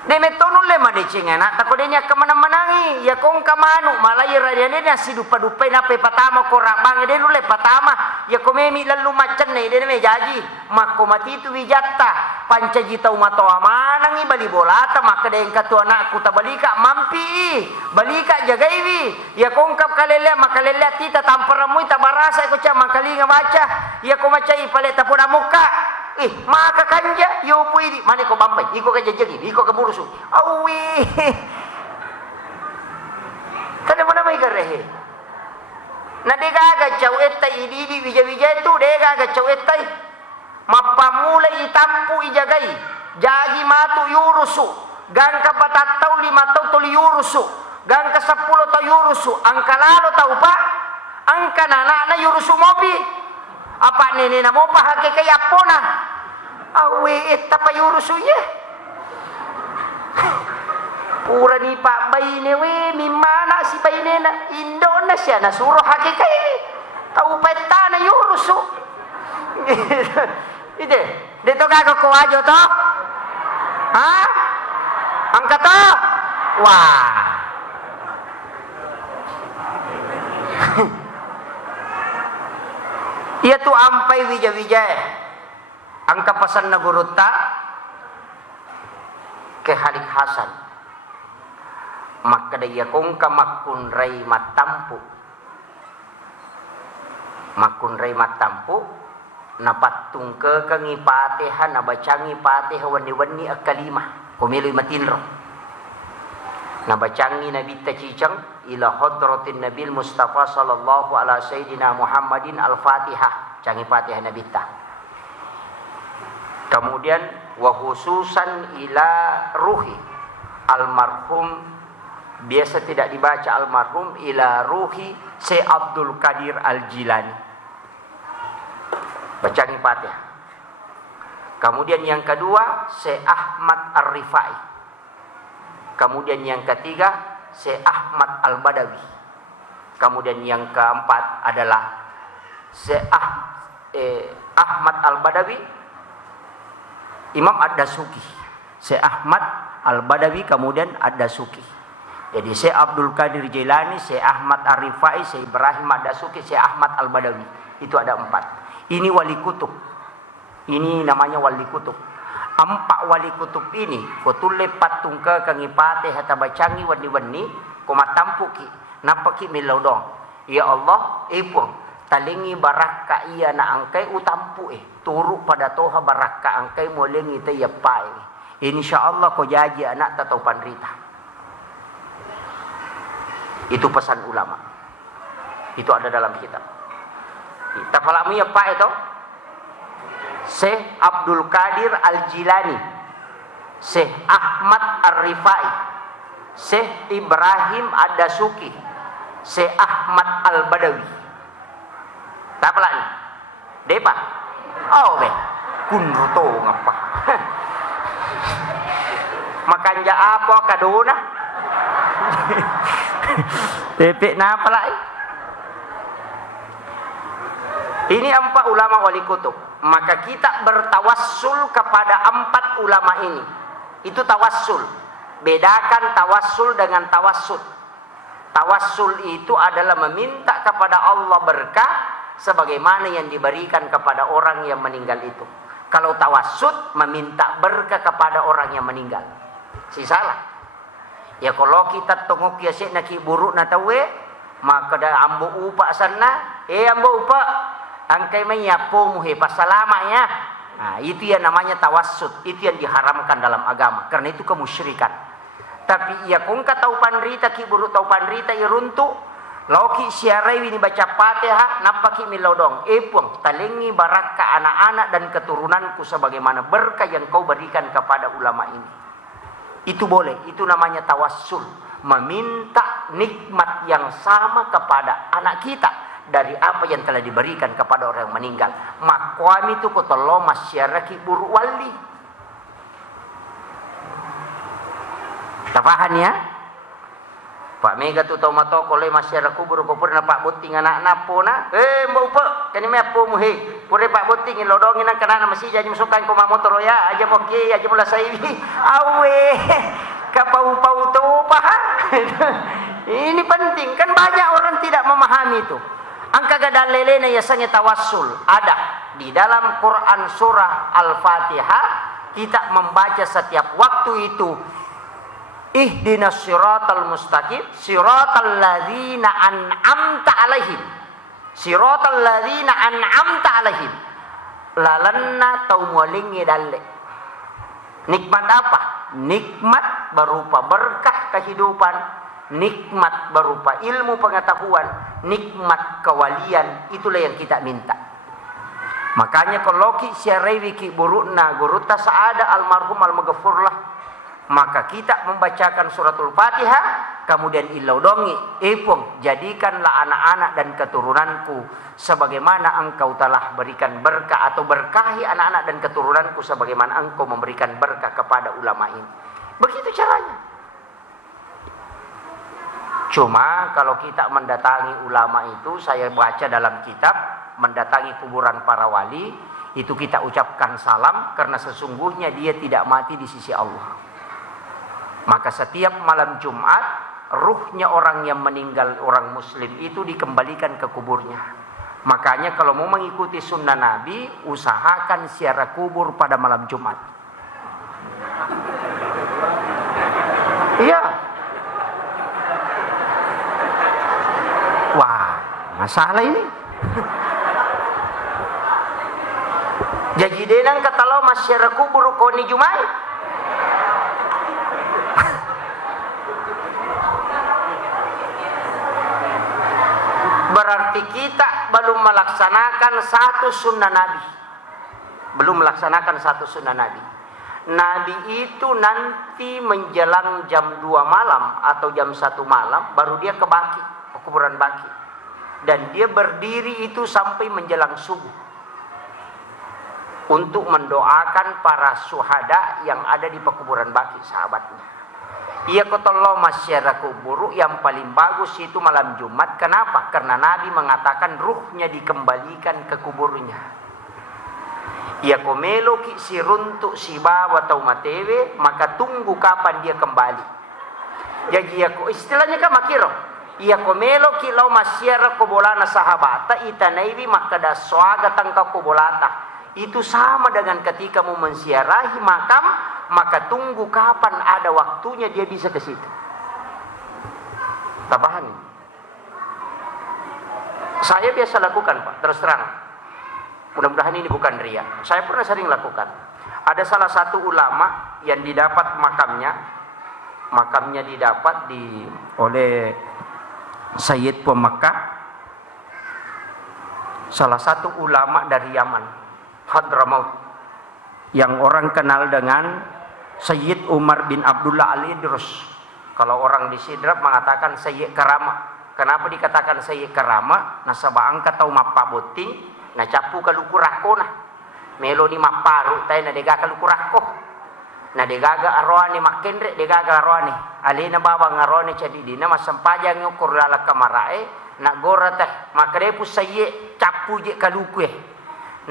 de metonul le madecingana takodenya kemana-manangi ya kong kamanu malay radiane na sidupa-dupay na pe patama ko rabang de nule patama ya komemi lalu macan ne de me jaji makomati tu wijatta pancajita umato amanangi bali bolata makadeng katu anakku tabalika mampi balika jagaiwi ya kong kap kalele makalele tita tamparamu tabarasa ko cha makalinga baca ya ko macai pale tapuna muka maka kanja yo puidi mane ko bampai iko ka jejegi iko ka burusu awi kada mana mai garehe na dega ga chawetta ididi wija-wija tu dega ga chawetta mapamula itampu ijagai jaji matu yurusu gang ka patatau 5 tau tuli yurusu gang ka 10 tau yurusu angka lalo tau pa angka nana yurusu mopi apa nene na mo pa hake kay apona awe etta pa yurusu ye pura ni pak bayne we mimana si bayne na Indonesia na suruh hake kay tau peta na yurusu ide dito ka ko ajo to ha angka to wah iya tu ampai wija-wija angka pasan na guruta ke Halik Hasan makadaya kong kamakun ray matampu napatung ke kangipatehan nabacangi pateha wani-wani akalima kumiloy matinro nabacangi nabita cicang ila hadratin nabil Mustafa sallallahu ala sayyidina Muhammadin al-Fatihah cangi Fatihah nabita kemudian wa khususan ila ruhi almarhum biasa tidak dibaca almarhum ila ruhi Syekh Abdul Qadir Al-Jilani bacangi Fatihah kemudian yang kedua Syekh Ahmad Ar-Rifai kemudian yang ketiga Syekh Ahmad Al-Badawi kemudian yang keempat adalah Syekh Ahmad Al-Badawi Imam Ad-Dasuki Syekh Ahmad Al-Badawi kemudian Ad-Dasuki jadi Syekh Abdul Qadir Jilani Syekh Ahmad Ar-Rifai Syekh Ibrahim Ad-Dasuki Syekh Ahmad Al-Badawi itu ada 4 ini wali kutub ini namanya wali kutub 4 wali kutub ini kutule patung ke kangipate hata bacangi wani-wani kumatampuki napaki milodong ya Allah ipung talingi baraka iya na angkai utampu turu pada toha baraka angkai molengi te yapai insya Allah kau jaji anak tatau panrita. Itu pesan ulama. Itu ada dalam kitab. Kita fahami ya Pak itu? Syekh Abdul Qadir Al-Jilani, Syekh Ahmad Ar-Rifai, Syekh Ibrahim Ad-Dasuki, Syekh Ahmad Al-Badawi. Tak pala ni? Depa? Oh be, kunruto ngapa? Makanja apa kadona? Tepek na pala. Ini 4 ulama wali kutub. Maka kita bertawassul kepada 4 ulama ini. Itu tawassul. Bedakan tawassul dengan tawassut. Tawassul itu adalah meminta kepada Allah berkah sebagaimana yang diberikan kepada orang yang meninggal itu. Kalau tawassut meminta berkah kepada orang yang meninggal. Si salah. Ya kalau kita tengok ya sik nak buruk na tawe, maka dah ambo upa sana, ambo upa, angkai menyapu muhe pasalamanya. Nah, itu yang namanya tawassut, itu yang diharamkan dalam agama, karena itu kemusyrikan. Tapi ya kung ka tau panrita ki buruk tau panrita iruntu, loki siarai ini baca Fatihah, napaki milodong, epung talengi baraka anak-anak dan keturunanku sebagaimana berkah yang kau berikan kepada ulama ini. Itu boleh, itu namanya tawassul, meminta nikmat yang sama kepada anak kita dari apa yang telah diberikan kepada orang yang meninggal. Makwam itu kotolo masyarakat buruk wali. Tapahan ya? Pak Mega tu tau mato kolai masyarakat kubur kubur na Pak Buting anak napo na. Mbak upa, kani me apo muhe. Pure Pak Buting lodongin ang kanana masih jadi musukan ko mamotor ya. Aja mo ki, aja mula sa ibi. Awe, kapau-pau tu pa. Ini penting, kan banyak orang tidak memahami itu. Angka gadal lele na yasanya tawassul ada di dalam Quran surah Al-Fatihah. Kita membaca setiap waktu itu. Ihdinas siratal mustaqim siratal ladzina an'amta alaihim siratal ladzina an'amta alaihim lalanna taumulingi dalle. Nikmat apa? Nikmat berupa berkah kehidupan, nikmat berupa ilmu pengetahuan, nikmat kewalian. Itulah yang kita minta. Makanya kalau ki syarawi ki burukna guruta saada almarhum al-maghfurlah, maka kita membacakan suratul Fatihah, kemudian ilaudongi, epung, jadikanlah anak-anak dan keturunanku sebagaimana engkau telah berikan berkah, atau berkahi anak-anak dan keturunanku sebagaimana engkau memberikan berkah kepada ulama ini. Begitu caranya. Cuma kalau kita mendatangi ulama itu, saya baca dalam kitab, mendatangi kuburan para wali, itu kita ucapkan salam karena sesungguhnya dia tidak mati di sisi Allah. Maka setiap malam Jumat, ruhnya orang yang meninggal, orang muslim itu dikembalikan ke kuburnya. Makanya kalau mau mengikuti sunnah Nabi, usahakan ziarah kubur pada malam Jumat. Iya. Wah, masalah ini. Jadi denang kata lo masyarakat kubur koni Jumat. Berarti kita belum melaksanakan satu sunnah Nabi. Belum melaksanakan satu sunnah Nabi. Nabi itu nanti menjelang jam 2 malam atau jam 1 malam baru dia ke Baki, ke kuburan Baki. Dan dia berdiri itu sampai menjelang subuh untuk mendoakan para syuhada yang ada di pekuburan Baki, sahabatnya. Ia kotolo masyarakat kubur yang paling bagus itu malam Jumat. Kenapa? Karena Nabi mengatakan ruhnya dikembalikan ke kuburnya. Ia komelo ki si runtuk si bawa atau matewe, maka tunggu kapan dia kembali. Jadi ia istilahnya kan makiro. Ia komelo ki lau masyarakat kubolana sahabata itanaibi maka da swaga tangka kubolata. Itu sama dengan ketika mau menziarahi makam, maka tunggu kapan ada waktunya dia bisa ke situ. Tak paham? Saya biasa lakukan Pak, terus terang. Mudah-mudahan ini bukan ria. Saya pernah sering lakukan. Ada salah satu ulama yang didapat makamnya didapat oleh Sayyid Pemakkah, salah satu ulama dari Yaman, Hadramaut, yang orang kenal dengan Sayyid Umar bin Abdullah Al-Idrus. Kalau orang di Sidrap mengatakan Sayyid Karama. Kenapa dikatakan Sayyid Karama? Nasaba angkat tau mappa boting, na capu kaluku rako na. Melo ni maparu tay na dega kaluku rako. Na degaga arwani makendre degaga arwani. Alina bawang arwani jadi dina masampajang ngukur lala kamarae na gora teh makrepu Sayyid capu je kaluku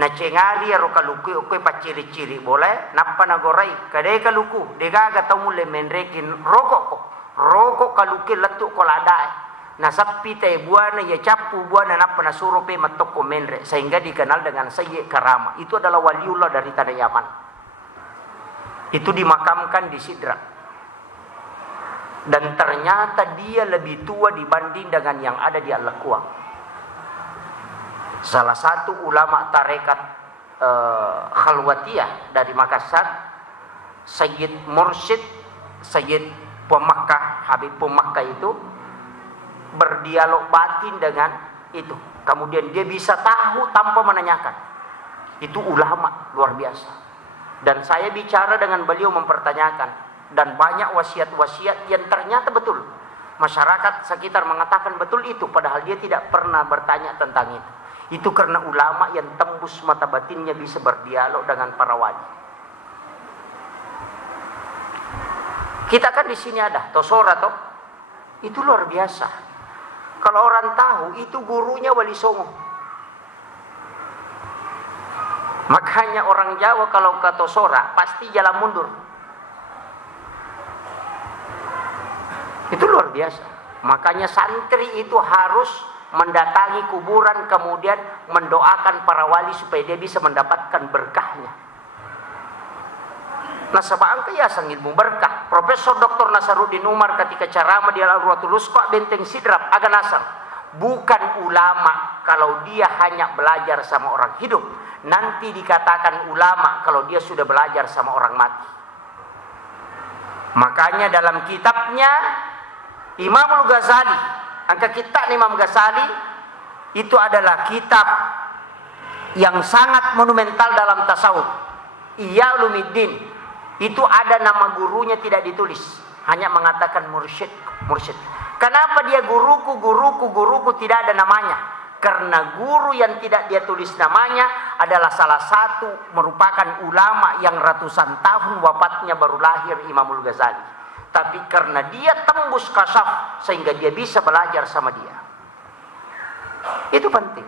na cengali aro kaluku oke paciri-ciri boleh napa na gorai kade kaluku degaga tau mule menrekin rokok kaluku letuk koladae. Nah sapi teh buana ya capu buana napa na suruh pe matoko menre sehingga dikenal dengan Sayyid Karama. Itu adalah waliullah dari tanah Yaman. Itu dimakamkan di Sidra. Dan ternyata dia lebih tua dibanding dengan yang ada di Al-Aqwa. Salah satu ulama tarekat Khalwatiyah dari Makassar, Sayyid Mursyid, Sayyid Pemakkah, Habib Pemakkah itu berdialog batin dengan itu. Kemudian dia bisa tahu tanpa menanyakan. Itu ulama luar biasa. Dan saya bicara dengan beliau mempertanyakan. Dan banyak wasiat-wasiat yang ternyata betul. Masyarakat sekitar mengatakan betul itu. Padahal dia tidak pernah bertanya tentang itu. Itu karena ulama yang tembus mata batinnya bisa berdialog dengan para wali. Kita kan di sini ada Tosora toh. Itu luar biasa. Kalau orang tahu itu gurunya Wali Songo. Makanya orang Jawa kalau ke Tosora pasti jalan mundur. Itu luar biasa. Makanya santri itu harus mendatangi kuburan kemudian mendoakan para wali supaya dia bisa mendapatkan berkahnya. Nah sebab ya sang ilmu berkah. Profesor Dr. Nasaruddin Umar ketika ceramah di Al-Urwatul Wusta Benteng Sidrap agak nasar. Bukan ulama kalau dia hanya belajar sama orang hidup. Nanti dikatakan ulama kalau dia sudah belajar sama orang mati. Makanya dalam kitabnya Imam Ghazali, angka kitab Imam Ghazali itu adalah kitab yang sangat monumental dalam tasawuf. Ihya Ulumuddin. Itu ada nama gurunya tidak ditulis, hanya mengatakan mursyid. Kenapa dia guruku tidak ada namanya? Karena guru yang tidak dia tulis namanya adalah salah satu merupakan ulama yang ratusan tahun wafatnya baru lahir Imamul Ghazali. Tapi karena dia tembus kasyaf sehingga dia bisa belajar sama dia. Itu penting.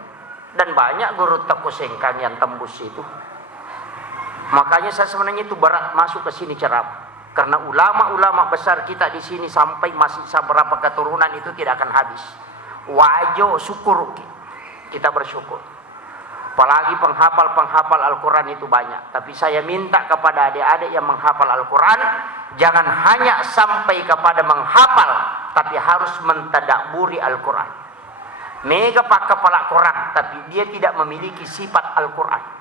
Dan banyak guru Teko Sengkang yang tembus itu. Makanya saya sebenarnya itu berat masuk ke sini ceramah. Karena ulama-ulama besar kita di sini sampai masih beberapa keturunan itu tidak akan habis. Wajo syukur kita bersyukur. Apalagi penghafal Al-Quran itu banyak. Tapi saya minta kepada adik-adik yang menghafal Al-Quran, jangan hanya sampai kepada menghafal, tapi harus mentadabburi Al-Quran. Mega pak kepala Quran, tapi dia tidak memiliki sifat Al-Quran.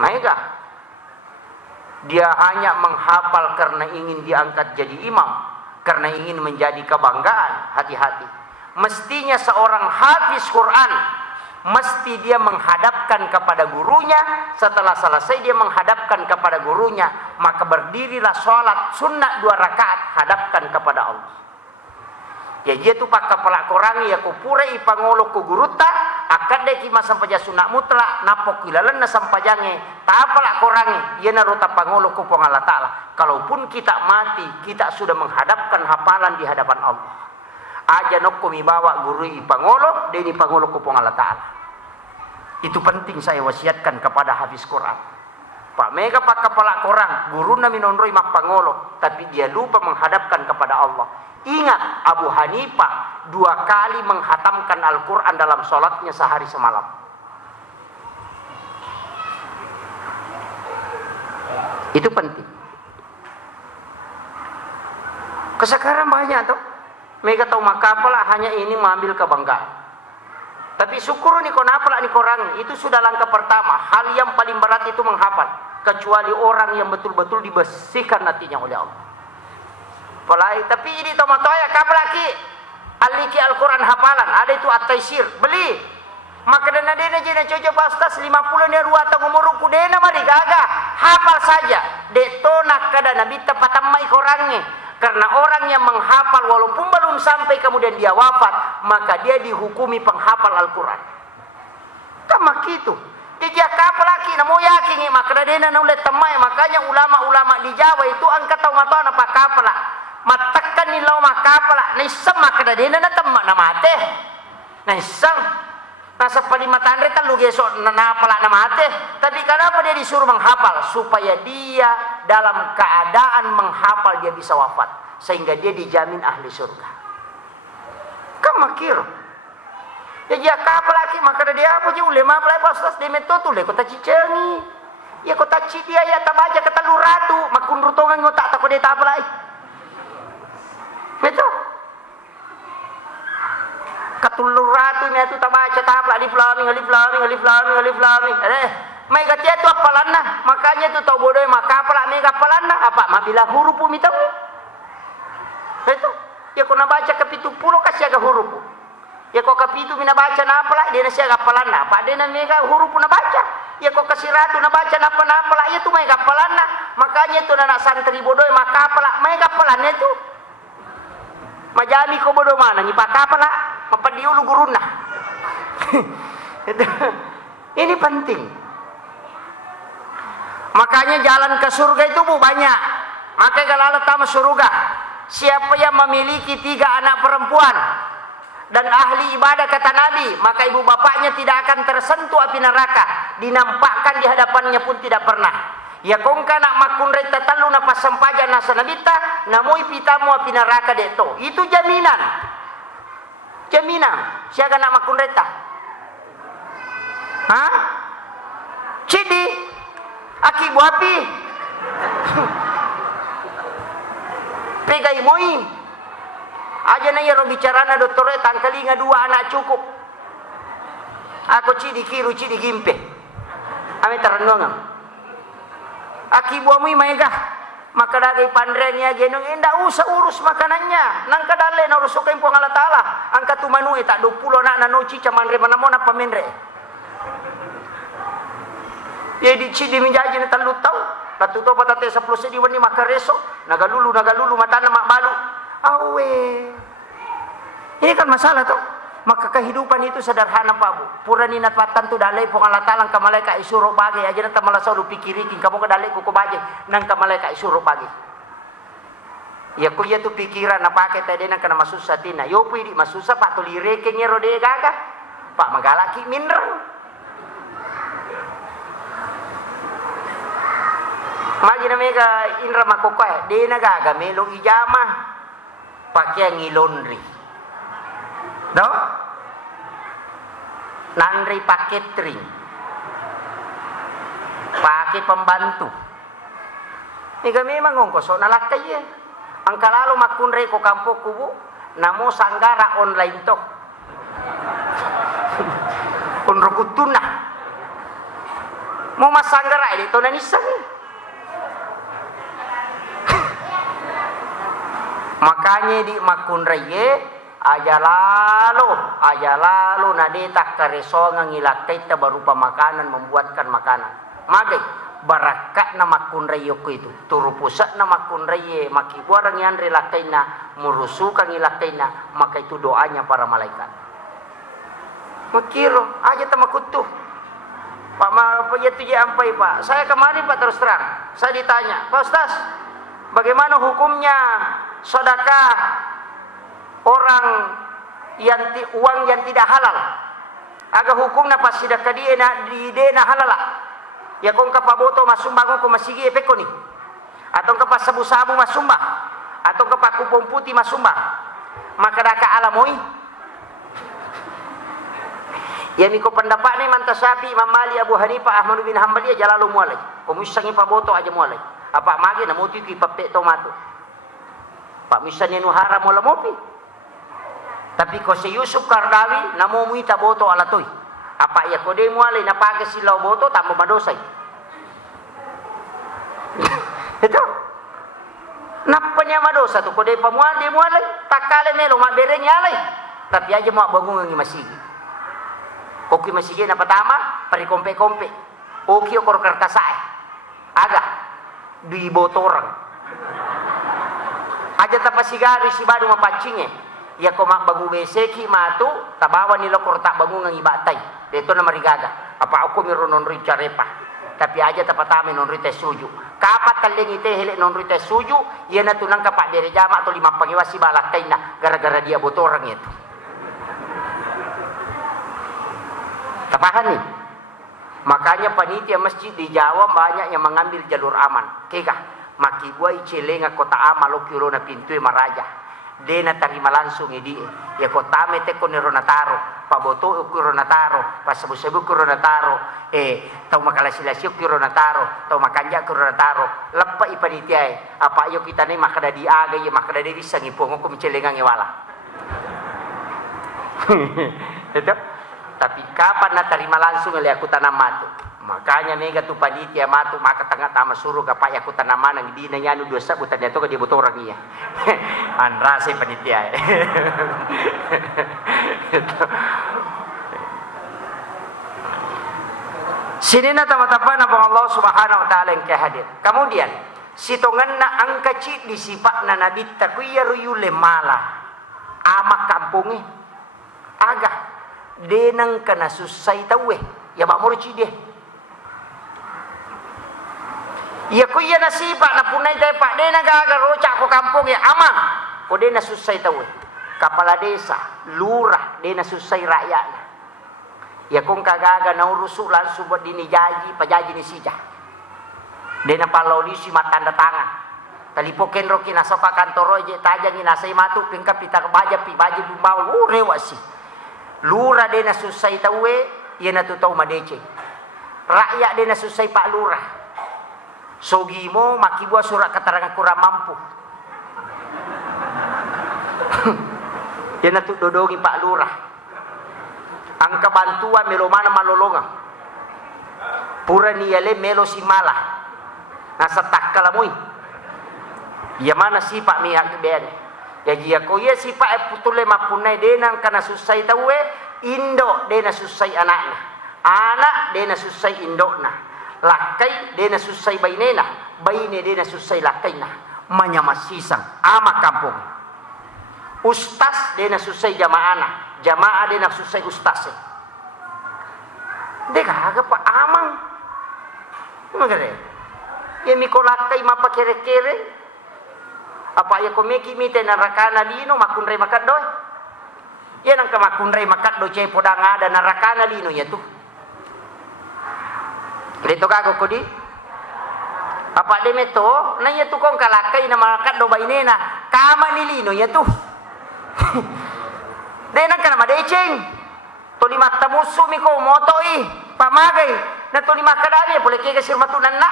Mega dia hanya menghafal karena ingin diangkat jadi imam, karena ingin menjadi kebanggaan. Hati-hati. Mestinya seorang hafiz Quran mesti dia menghadapkan kepada gurunya. Setelah selesai dia menghadapkan kepada gurunya, maka berdirilah sholat sunnah 2 rakaat hadapkan kepada Allah. Ya dia tu pak kepala Quran ya kupure ipangolo ku guruta akad deki masampaja sunat mutlak napok ilalan na sampajange tapala Quran ia naruta pangolo ku Allah Ta'ala. Kalaupun kita mati kita sudah menghadapkan hafalan di hadapan Allah. Aja nokko mibawa guru ipangolo deni pangolo ku Allah Ta'ala. Itu penting saya wasiatkan kepada hafiz Quran. Pak mega pak kepala Quran guru na minonroi mak pangolo tapi dia lupa menghadapkan kepada Allah. Ingat Abu Hanifah 2 kali menghatamkan Al-Quran dalam sholatnya sehari semalam. Itu penting. Sekarang banyak tuh. Mereka tahu maka apalah hanya ini mengambil kebanggaan. Tapi syukur nih kau hafal nih korang. Itu sudah langkah pertama. Hal yang paling berat itu menghafal. Kecuali orang yang betul-betul dibersihkan hatinya oleh Allah. Tapi ini tomatoya kapal lagi. Aliki Al-Quran hafalan. Ada itu At-Taisir. Beli. Maka dana jena coba pastas 50 ne ruwa ta ngumuruku dena mari gaga. Hafal saja. Detona kada nabi tepatamai korangnya. Karena orang yang menghafal walaupun belum sampai kemudian dia wafat, maka dia dihukumi penghafal Al-Quran. Kama gitu. Dia kapal lagi, namo yakin maka dena nulai temai. Makanya ulama-ulama di Jawa itu angkat tahu mata apa kapal. Matakan nilau makapala. Naisam maka dena na temak na mate. Naisam. Nasa palimatan reta lu gesok napala na mate. Tapi kenapa dia disuruh menghafal? Supaya dia dalam keadaan menghafal dia bisa wafat. Sehingga dia dijamin ahli surga. Kamu kira? Ya dia kapal lagi maka dia apa je ulema pelai pastas de metotu le kota cicengi. Ya kota ci dia ya tabaja kata lu ratu makun rutongan ngotak takut dia tapalai. Betul. Katulur ratu ni tu tabaca tapla alif lam mim. Mai katia tu apalanna. Makanya tu tau bodoh maka apalah mega apalanna apa mabila huruf mita. Betul. Ya kau nak baca ke 70 kasih agak huruf. Ya kau ke 7 mina baca na apalah dia nasi agak apalanna. Apa dia na mega huruf na baca. Ya kau kasih ratu na baca na apalah ya tu mega apalanna. Makanya tu anak santri bodoh maka apalah mega apalanna tu. Majami ko bodo mana ni pakapala mapadiulu guruna. Ini penting. Makanya jalan ke surga itu banyak. Makanya kalau Allah tahu surga, siapa yang memiliki 3 anak perempuan dan ahli ibadah kata Nabi, maka ibu bapaknya tidak akan tersentuh api neraka. Dinampakkan di hadapannya pun tidak pernah. Ya kongka nak makun reta talu na pasampaja nasa nabita namoi pitamu api neraka deto. Itu jaminan. Jaminan. Siapa nak makun reta? Hah? Cidi. Aki buapi. Pegai moi. Aja na yaro bicara na doktor tangkalinga 2 anak cukup. Aku cidi kiru cidi gimpe. Ame terengong. Aki buamu maega maka dagay pandrenya genong endak usah urus makanannya nang kadale na urus kay Allah taala angka tumanu eta 20 na nanoci camanre manamona pamenre ye di cidi minjaji na talu taw katuto patate 10 di wani makareso nagalulu matana makbalu awe ini kan masalah tuh. Maka kehidupan itu sederhana Pak Bu. Pura ni natwatan tu dalai pong Allah Ta'ala ka malaikat isuro bagi aja nata malasau lu pikirikin kamu ke dalai ku bagi nang ka malaikat isuro bagi. Ya kuya tu pikiran apa ke tadi nang kana masusa tina. Yo pu di masusa Pak tu lireke ngero de gaga. Pak magalaki minder. Magi na mega Indra makokoy de na gaga melo ijama pakai ngilondri. No? Nandri pakai catering. Pakai pembantu. Ini kami memang ngongkos nalakay ya. Ang kalalo makunre ko kampo kubo namo sanggara online to. Kunrukutuna. Mo masanggara dito na nisan. Makanya di makunre ye aja lalu nadeta kareso ngilakay ta berupa makanan membuatkan makanan magai barakat na makunrayo ko itu turu pusat na makunraye makibuarang yan relakay na murusukan ngilakay na maka itu doanya para malaikat makiro aja ta makutuh Pak apa itu ya ampai Pak saya kemarin Pak terus terang saya ditanya Pak Ustaz bagaimana hukumnya sedekah orang yang uang yang tidak halal aga hukumna pas sedekah dia na di na halal ya kong kapaboto masumbang ko masigi epeko ni atau kapas sabu-sabu masumbang atau kapak kupon putih masumbang maka daka alamoi ya miko pendapat ni mantasapi Imam Malik Abu Hanifah Ahmad bin Hanbal ya jalalu mualai komisangi paboto aja mualai apa magi na muti ki pape tomato pak misalnya nu haram wala mopi Tapi ko si Yusuf Kardawi namo muita boto alatoy. Apa ya ko de mo alay napake sila boto tamo madosay. Ito. Napanya madosa tu ko de pamuan de mo alay takale melo mabere niya alay. Tapi aja mo bangun ng masigi. Oki masigi na patama pari kompe-kompe. Oki okor kertasay. Aga di boto orang. Aja tapasigari si badu mapacing ya ko magbagu beseki matu tabawa nila korta bangun ng ibatay dito na marigaga apa ako meron non rica repa tapi aja tapatami non rite suju kapat taling ite hele non rite suju ya na tunang kapak dari jama atau 5 pangiwas si balakay na gara-gara dia botorang itu tapahan nih makanya panitia masjid di Jawa banyak yang mengambil jalur aman keka makibuai celenga kota amalo kiro na pintu maraja dena tarima langsung edi ya kota mete ko neronataro paboto ko ronataro pasabu-sabu ko ronataro tau makalasila-sila ko ronataro tau makanja ko ronataro lepa ipanitia apa ayo kita ni makada di aga ya makada di bisa ngipong ko celenga ngewala itu tapi kapan na tarima langsung oleh aku tanam matu makanya nega tu panitia matu maka tengah tama suruh kapak aku tanaman ang di nanya nu dosa butan dia tu ke dia butuh orang iya anrase panitia sini na tamatapa na pang Allah subhanahu wa ta'ala yang kehadir kemudian sitongan na ang kacit disipak na nabi takuya ruyule mala amak kampungi agak denang kana susay tawe ya makmur cide ya kuya nasipa na punay tayo pa de nagagarocha ko kampung ya amang ko de nasusay tawe kapala desa lurah de nasusay rakyat ya kung kagaga na urusu langsung buat dinijaji pajaji ni sija de na paloli si matanda tangan talipoken ro kinasoka kantoro je tajang inasay matu pingka pita baja pi baji bumbaw rewasi lurah de nasusay tawe ya natutaw madece rakyat de nasusay pak lurah sogi mo makibuat surat keterangan kurang mampu yan nato dodongi Pak Lurah ang kabantuan melo mana malolonga pura niyale melo si mala nasa takkalamoy ya mana si Pak miyak ben ya jia ko ye si Pak putule mapunay denang kana susay tawe indo de na susay anakna anak de na susay indokna lakai dena susay bainena baine dena susay lakaina manyamasisang ama kampung ustas dena susay jamaana jamaah dena susay ustase deka aga pa amang magare ya mikolakai mapa kere-kere apa ya komeki mite na rakana lino makunre makaddo ya nang kamakunre makaddo chay podang ada na rakana lino ya tu Dito kako kodi apa de meto na ya tu kong kalakay na malakat do bainena kama nilino ya tu de na kana madecheng to lima tamusu mi ko motoi pamagay na to lima kadali boleh ke sir matunan na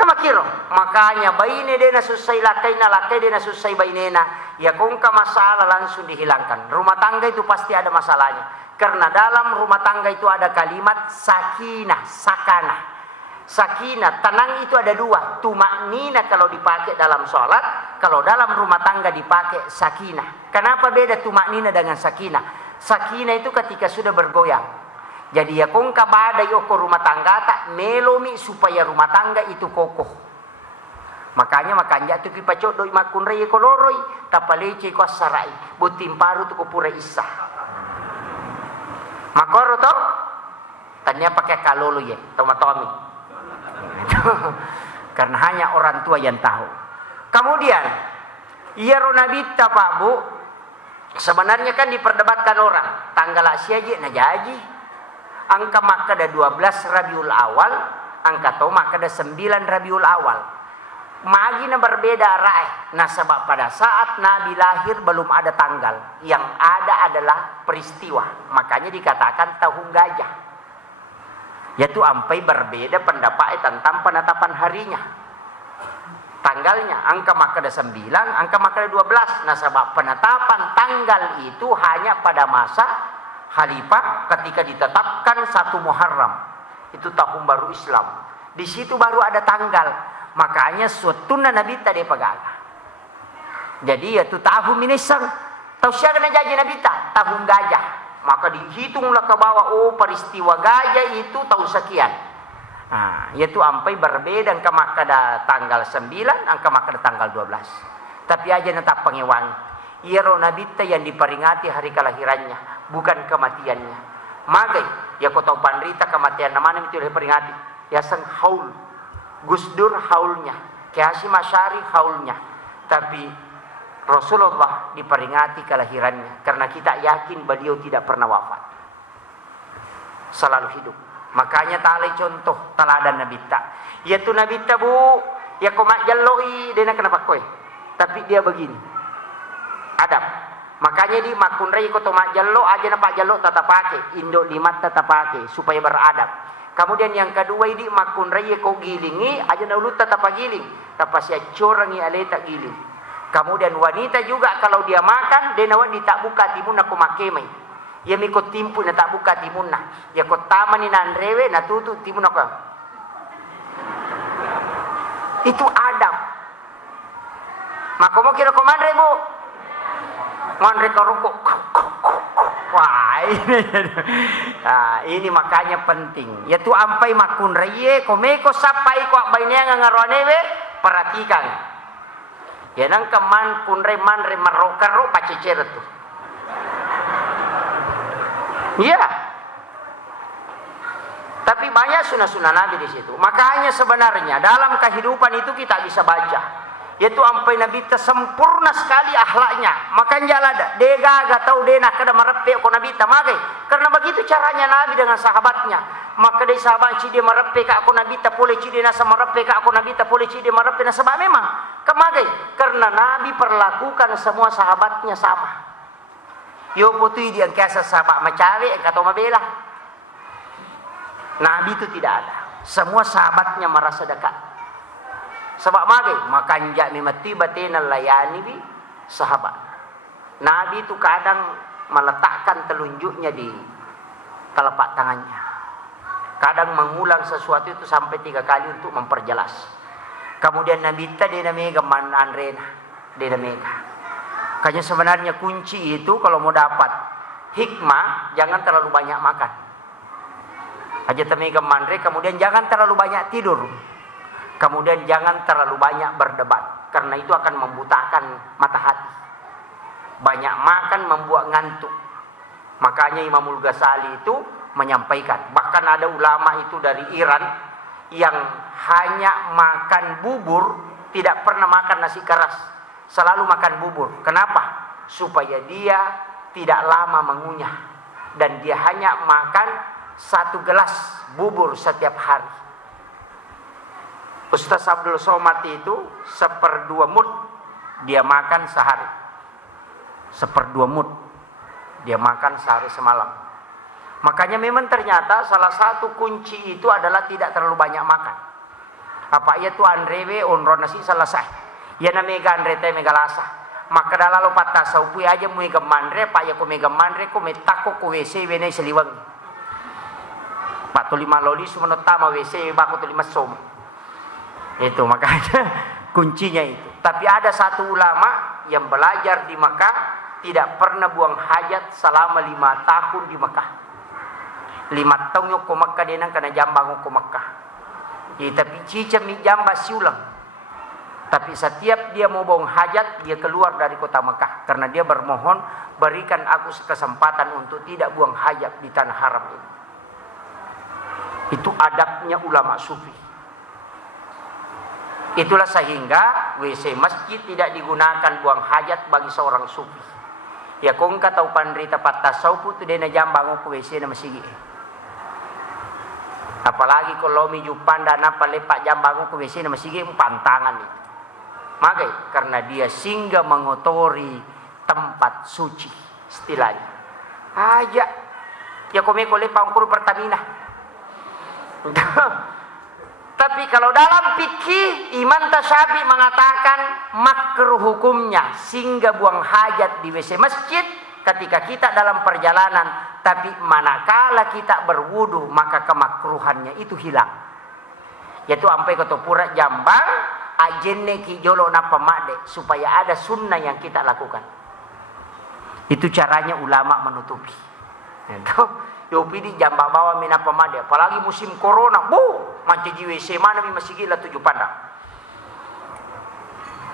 makiro makanya baine de na susay lakay de na susay bainena ya kung ka masalah langsung dihilangkan rumah tangga itu pasti ada masalahnya karena dalam rumah tangga itu ada kalimat sakinah, sakana. Sakinah, tenang itu ada dua. Tumaknina kalau dipakai dalam sholat, kalau dalam rumah tangga dipakai sakinah. Kenapa beda tumaknina dengan sakinah? Sakinah itu ketika sudah bergoyang. Jadi ya kung kabadai oko rumah tangga tak melomi supaya rumah tangga itu kokoh. Makanya tu kipacok doi makunrei koloroi, tapalece ko sarai, butim paru tu ko pura isa. Makoro to, tanya pakai kalolo ya, tomatomi. Karena hanya orang tua yang tahu. Kemudian, iya ronabita Pak Bu, sebenarnya kan diperdebatkan orang. Tanggal asyaji na jaji. Angka maka ada 12 Rabiul Awal, angka to maka ada 9 Rabiul Awal. Magi na berbeda raih. Nah sebab pada saat Nabi lahir belum ada tanggal. Yang ada adalah peristiwa. Makanya dikatakan tahun gajah. Yaitu ampai berbeda pendapat tentang penetapan harinya. tanggalnya. Angka maka ada 9, angka maka ada 12. Nah, sebab penetapan tanggal itu hanya pada masa khalifah ketika ditetapkan 1 Muharram. Itu tahun baru Islam. Di situ baru ada tanggal. Makanya suatuna Nabi tadi pegang. Jadi yaitu tahun minisang. Tahu siapa kena janji Nabi tak? Tahun gajah. Maka dihitunglah ke bawah. Oh, peristiwa gajah itu tahun sekian. Nah, yaitu ampai berbeda. Angka maka ada tanggal 9, angka maka ada tanggal 12. Tapi aja tetap pengewangi. Ia roh Nabi yang diperingati hari kelahirannya, bukan kematiannya. Magai, ya kau tahu pandrita kematian namanya itu diperingati. Ya sang haul, Gusdur haulnya, Ki Hasyim Asy'ari haulnya. Tapi Rasulullah diperingati kelahirannya karena kita yakin beliau tidak pernah wafat, selalu hidup. Makanya tali contoh teladan Nabi ta, yaitu Nabi ta bu, ya kau mak jalloi dia nak kenapa kowe, tapi dia begini, adab. Makanya di makun rai kau mak jallo aja nampak jallo tetap pakai, Indo limat tetap pakai supaya beradab. Kemudian yang kedua ini makun rai kau gilingi aja dulu tetap giling, tapi si corangi ale tak giling. Kemudian wanita juga kalau dia makan dia nawat di tak buka timun aku makemai. Ya mikot timpu na tak buka timun na. Ya kot taman ni nanrewe na tutu timun aku. Itu adab. Maka mau kira komandre bu. Mandre koroko. Wah ini. Nah, ini makanya penting. Ya tu ampai makun reye komeko sapai ko bainnya ngaronewe perhatikan. Ya nang keman kunre manre marokaro pacecer tu. Iya. Tapi banyak sunah-sunah Nabi di situ. Makanya sebenarnya dalam kehidupan itu kita bisa baca. Yaitu sampai Nabi sempurna sekali akhlaknya. Makanya ada dega tahu dena kada merepe ko Nabi tamagai. Karena begitu caranya Nabi dengan sahabatnya. Maka dari sahabat ci dia merepe ka aku Nabi ta boleh ci dia sama merepe ka aku Nabi ta boleh ci dia merepe na sebab memang kemagai karena Nabi perlakukan semua sahabatnya sama. Yo putui dia kiasa sahabat macari atau mabela. Nabi itu tidak ada. Semua sahabatnya merasa dekat. Sebab magai makanja mimati batina layani bi sahabat. Nabi itu kadang meletakkan telunjuknya di telapak tangannya. Kadang mengulang sesuatu itu sampai 3 kali untuk memperjelas. Kemudian Nabi tadi namanya man anrena, dia namanya. Kayaknya sebenarnya kunci itu kalau mau dapat hikmah jangan terlalu banyak makan. Aja temega mandre, kemudian jangan terlalu banyak tidur. Kemudian jangan terlalu banyak berdebat karena itu akan membutakan mata hati. Banyak makan membuat ngantuk. Makanya Imamul Ghazali itu menyampaikan, bahkan ada ulama itu dari Iran yang hanya makan bubur, tidak pernah makan nasi keras. Selalu makan bubur. Kenapa? Supaya dia tidak lama mengunyah. Dan dia hanya makan 1 gelas bubur setiap hari. Ustaz Abdul Somad itu 1/2 mud dia makan sehari. 1/2 mud dia makan sehari semalam. Makanya memang ternyata salah satu kunci itu adalah tidak terlalu banyak makan. Apa ia tu andrewe onro nasi selesai. Ya na mega andre te mega lasa. Maka dalalo patah saupu aja mega mandre pak ya ko mega mandre ko metako ko WC wene seliwang. Pak tu 5 loli sumenot tama WC bako tu 5 som. Itu makanya kuncinya itu. Tapi ada satu ulama yang belajar di Mekah tidak pernah buang hajat selama 5 tahun di Mekah. 5 tahun yo ko Mekah dia nang kana jambang ko Mekah. Ya tapi cica mi jamba siulang. Tapi setiap dia mau buang hajat, dia keluar dari kota Mekah. Karena dia bermohon, berikan aku kesempatan untuk tidak buang hajat di tanah haram ini. Itu adabnya ulama sufi. Itulah sehingga WC masjid tidak digunakan buang hajat bagi seorang sufi. Ya kong tahu pandrita patasaupu tu dia na jambang ko WC na masigi. Apalagi kalau mi jupanda na palepak jambang ko WC na masigi pantangan itu. Magai karena dia singgah mengotori tempat suci istilahnya. Aja ya komeko lepang pur Pertamina. Tapi kalau dalam fikih Imam Tasyafi mengatakan makruh hukumnya sehingga buang hajat di WC masjid ketika kita dalam perjalanan, tapi manakala kita berwudu maka kemakruhannya itu hilang. Yaitu ampai ketopura jambang ajenne ki jolo napa made supaya ada sunnah yang kita lakukan. Itu caranya ulama menutupi. Itu yopi di jambak bawa minapa made, apalagi musim corona, manci WC mana masih gila 7 pandang.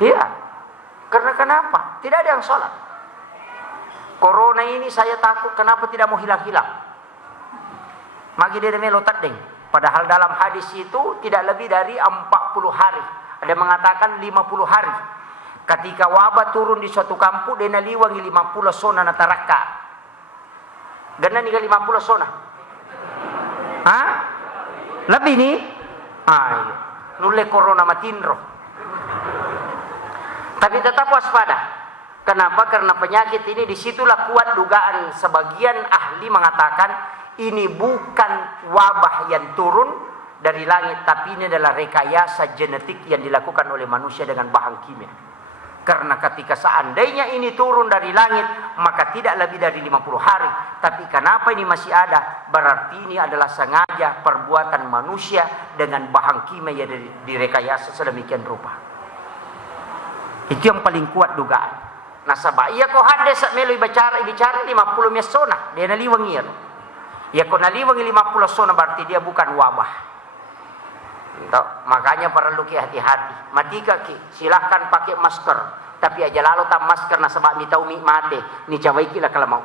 Iya. Karena kenapa? Tidak ada yang sholat. Corona ini saya takut kenapa tidak mau hilang-hilang. Magi dia melotat deng. Padahal dalam hadis itu tidak lebih dari 40 hari. Ada mengatakan 50 hari. Ketika wabah turun di suatu kampung, dia naliwangi 50 sona nataraka. Gana nih 50 sona. Hah? Lebih nih? Ayo. Nule corona matinro. Tapi tetap waspada. Kenapa? Karena penyakit ini disitulah kuat dugaan sebagian ahli mengatakan ini bukan wabah yang turun dari langit, tapi ini adalah rekayasa genetik yang dilakukan oleh manusia dengan bahan kimia. Karena ketika seandainya ini turun dari langit, maka tidak lebih dari 50 hari. Tapi kenapa ini masih ada? Berarti ini adalah sengaja perbuatan manusia dengan bahan kimia yang direkayasa sedemikian rupa. Itu yang paling kuat dugaan. Nah sabah, iya ko hande sa melo bicara 50 mesona, dia naliwangi ya. Ya ko naliwangi 50 sona berarti dia bukan wabah. Entah, makanya perlu ki hati-hati. Matika ki silahkan pakai masker, tapi aja lalu tam masker na sabab mi tau mi mate, ni cawai ki lah kalau mau.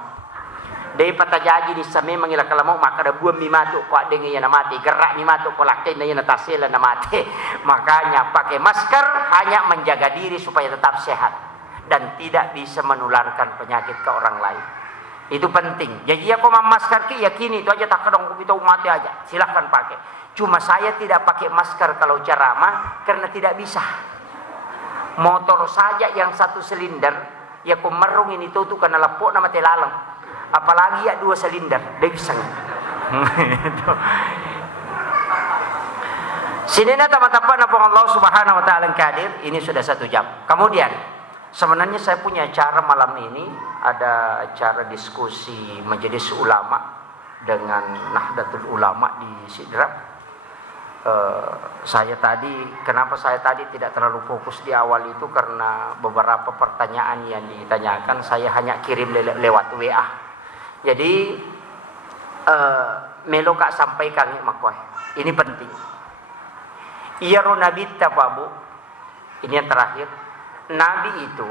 Dai patajaji ni same mangila kalau mau maka ada buam mi matu ko adeng ya na mate, gerak mi matu ko lakin na ya na tasela na mate. Makanya pakai masker hanya menjaga diri supaya tetap sehat dan tidak bisa menularkan penyakit ke orang lain. Itu penting. Jadi aku memasker ki yakini itu aja tak kedong kita mati aja. Silahkan pakai. Cuma saya tidak pakai masker kalau ceramah karena tidak bisa. Motor saja yang 1 silinder, ya ku merung ini tuh karena lepok nama telalang. Apalagi ya 2 silinder, dia bisa. Sini na teman-teman apa Allah Subhanahu wa taala kadir, ini sudah 1 jam. Kemudian sebenarnya saya punya acara malam ini, ada acara diskusi majelis ulama dengan Nahdlatul Ulama di Sidrap. Kenapa saya tadi tidak terlalu fokus di awal itu karena beberapa pertanyaan yang ditanyakan saya hanya kirim lewat WA. Jadi melo kak sampaikan makoy. Ini penting. Iya ro nabi Pak Bu. Ini yang terakhir. Nabi itu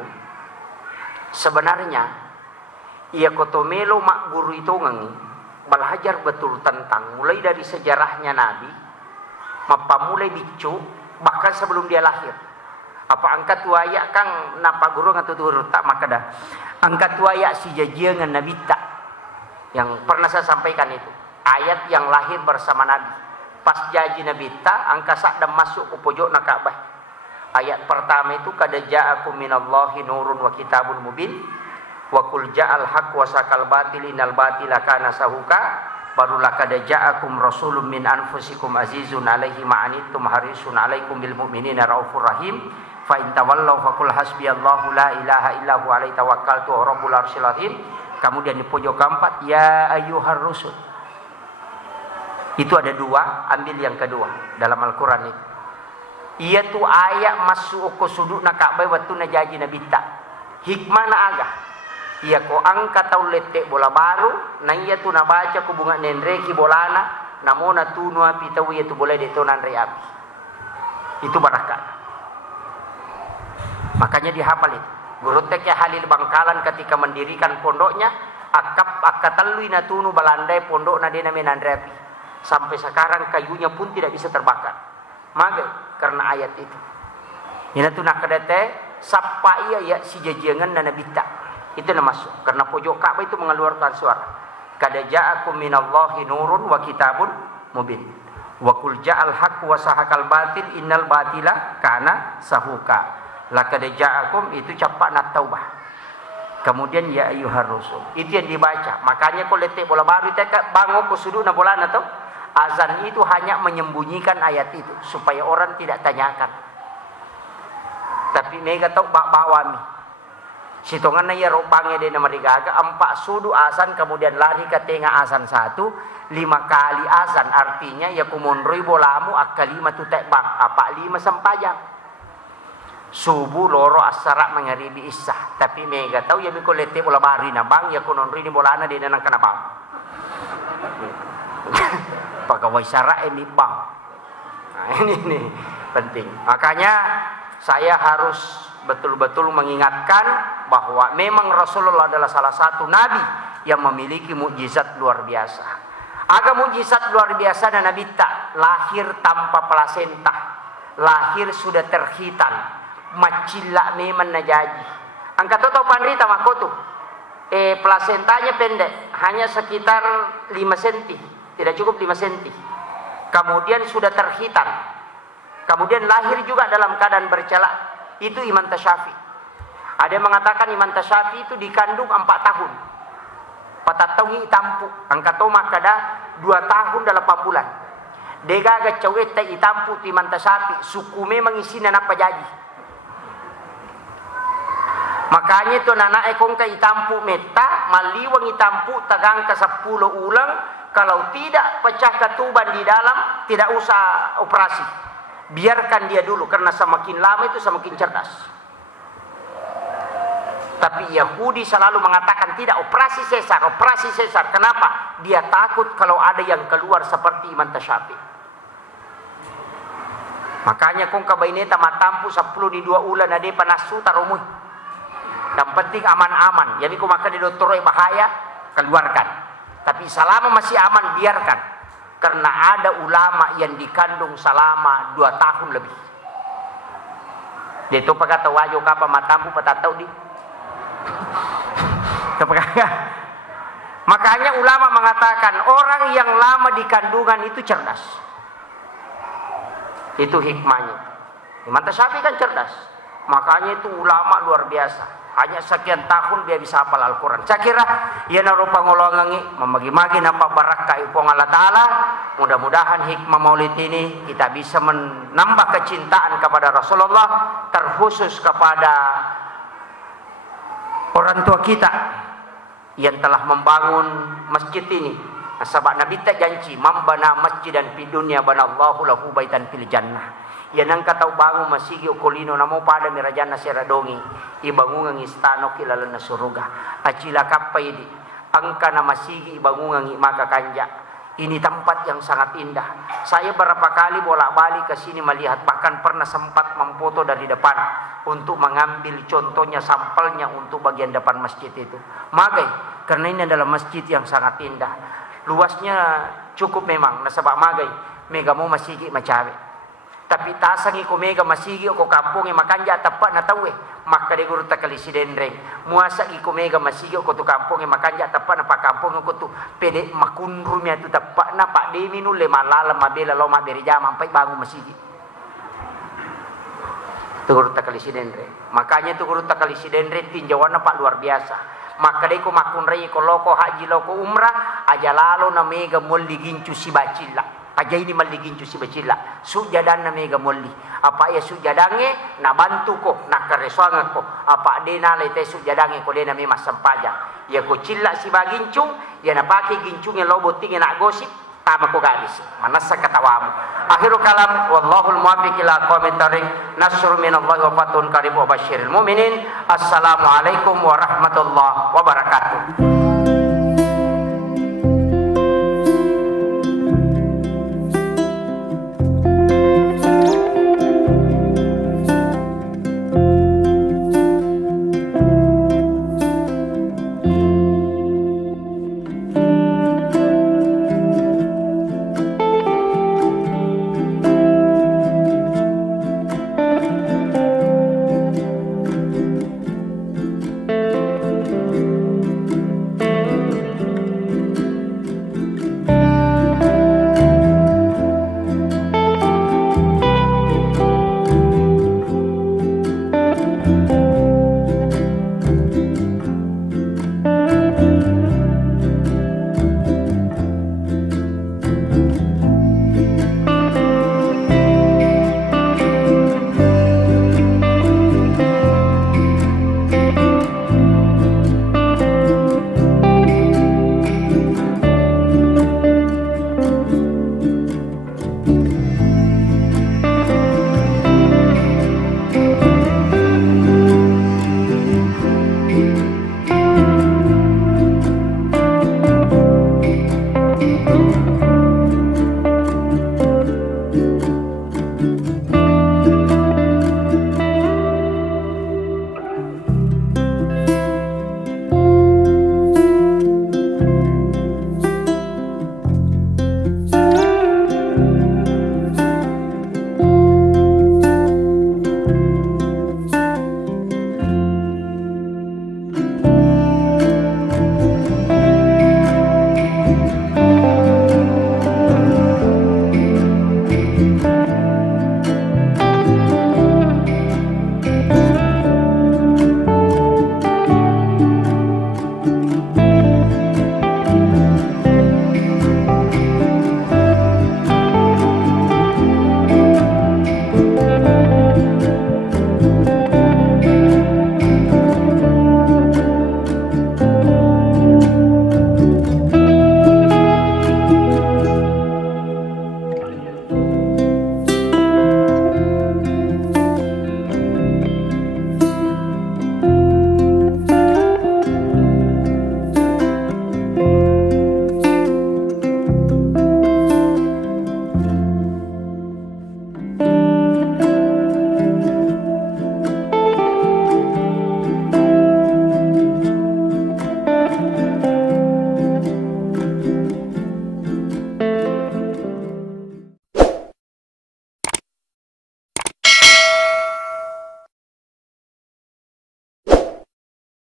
sebenarnya ia kotomelo mak guru itu ngangi belajar betul tentang mulai dari sejarahnya Nabi, mulai bicu bahkan sebelum dia lahir. Apa angkat waya kang napa guru ngatutur tak maka dah angkat waya si jajiangan Nabi tak yang pernah saya sampaikan itu ayat yang lahir bersama Nabi pas jaji Nabi tak angka sak dan masuk ke pojok na Ka'bah. Ayat pertama itu kada ja'akum minallahi nurun wa kitabun mubin wa qul ja'al haqq wa sakal batil innal batila kana sahuka barulah kada ja'akum rasulun min anfusikum azizun alaihi ma'anittum harisun alaikum bil mu'minina raufur rahim fa in tawallaw faqul hasbiyallahu la ilaha illa huwa alaihi tawakkaltu wa rabbul arsyil azim. Kemudian di pojok keempat ya ayyuhar rusul. Itu ada 2, ambil yang kedua dalam Al-Qur'an itu. Ia tu ayat masuk ke sudut na Ka'bah waktu na jaji Nabi tak. Hikmah na agak. Ia ko angkat tau letek bola baru, na ia tu na baca ko bunga nenreki bolana, namona tunu api tau ia tu boleh detonan re api. Itu barakat. Makanya dihafal itu. Guru teke Halil Bangkalan ketika mendirikan pondoknya, akatalui na tunu balandai pondok na dena menandre api. Sampai sekarang kayunya pun tidak bisa terbakar. Maka karena ayat itu. Ini tu nak kedete sapa ia ya si jajangan dan Nabi tak. Itu nama masuk. Karena pojok Ka'bah itu mengeluarkan suara. Kada ja'akum minallahi nurun wa kitabun mubin. Wa qul ja'al haqq wa sahaqal batil innal batila kana sahuka. Laqad ja'akum itu capak nat taubah. Kemudian ya ayyuhar rusul. Itu yang dibaca. Makanya kau letek bola baru teka bangun ke sudut na bola na tu. Azan itu hanya menyembunyikan ayat itu supaya orang tidak tanyakan. Tapi mega tahu bawa mi. Sitongan ya rupanya dia nama digaga 4 sudu azan kemudian lari ke tengah azan 1, 5 kali azan artinya ya kumonroi bolamu akalima tu tek bang apa 5 sempajang. Subuh loro asara mengaribi isah. Tapi mega tahu ya miko lete bola bari na bang ya kunonroi ni bolana dia nang kana bang. Pegawai syara ini bang. Nah, ini penting. Makanya saya harus betul-betul mengingatkan bahwa memang Rasulullah adalah salah satu nabi yang memiliki mukjizat luar biasa. Agak mukjizat luar biasa dan Nabi tak lahir tanpa plasenta, lahir sudah terhitan, macilla memang najaji. Angkat tahu pandrita makotu, plasentanya pendek, hanya sekitar 5 cm, tidak cukup 5 cm. Kemudian sudah terhitan, kemudian lahir juga dalam keadaan bercela. Itu Imam Tasyafi. Ada yang mengatakan Imam Tasyafi itu dikandung 4 tahun. Patataungi itampu. Angkat toma kada 2 tahun dalam 8 bulan. Dega aga cawet te itampu ti Imam Tasyafi. Sukume mengisinan apa jadi. Makanya itu anak ekong ke itampu meta. Maliwang itampu tagang ke 10 ulang. Kalau tidak pecah ketuban di dalam. Tidak usah operasi. Biarkan dia dulu karena semakin lama itu semakin cerdas. Tapi Yahudi selalu mengatakan tidak, operasi sesar, operasi sesar. Kenapa? Dia takut kalau ada yang keluar seperti Imam Tasyafi. Makanya kung kabaineta matampu 10 di 2 ulan ade panasu tarumuy. Yang penting aman-aman. Jadi kung maka di dokter bahaya, keluarkan. Tapi selama masih aman biarkan. Karena ada ulama yang dikandung selama 2 tahun lebih. Dia itu kata wajo kapa matampu patatau di. Makanya ulama mengatakan orang yang lama di kandungan itu cerdas. Itu hikmahnya. Imam Tasyafi kan cerdas. Makanya itu ulama luar biasa. Hanya sekian tahun dia bisa hafal Al-Quran. Saya kira ia naruh pangolongangi memagi-magi nampak barakah ipong Allah Ta'ala. Mudah-mudahan hikmah maulid ini kita bisa menambah kecintaan kepada Rasulullah, terkhusus kepada orang tua kita yang telah membangun masjid ini. Sebab Nabi tak janji mambana masjidan fid dunya banallahu lahu baitan fil jannah. Yan ang kataw bangun masigi o kolino na mo pada mirajan na siradongi ibangungang istano kilala na suruga acila kapay di angka na masigi ibangungang makakanja. Ini tempat yang sangat indah. Saya berapa kali bolak-balik ke sini melihat, bahkan pernah sempat memfoto dari depan untuk mengambil contohnya, sampelnya untuk bagian depan masjid itu. Magai, karena ini adalah masjid yang sangat indah. Luasnya cukup memang, nasabak magai, mega mo masigi macawe. Tapi tasangi ko mega masigi ko kampung makanja tapat na tawe maka de guru takalisi denreng muasa gi ko mega masigi ko tu kampung makanja tapat na pa kampung ko tu pede makunrumya tu tapat na pak de minu le malala mabela lo ma beri jama ampai bangun masigi tu guru takalisi denreng. Makanya tu guru takalisi denreng tinjauan pak luar biasa. Maka de ko makunrei ko loko haji loko umrah aja lalo na mega molli gincu si bacilla. Aja ini maligin si bacila sujadan na mega molli apa ya sujadange na bantu ko na kareswangan ko apa de na lete sujadange ko de na mi masampaja ya ko cilla si bagincung ya na pake gincung yang lobo tingin na gosip tama ko garis manasa katawamu. Akhiru kalam wallahul muwaffiq ila aqwamit thariq nasrun minallahi wa fatun qarib wa basyiril mu'minin. Assalamualaikum warahmatullahi wabarakatuh.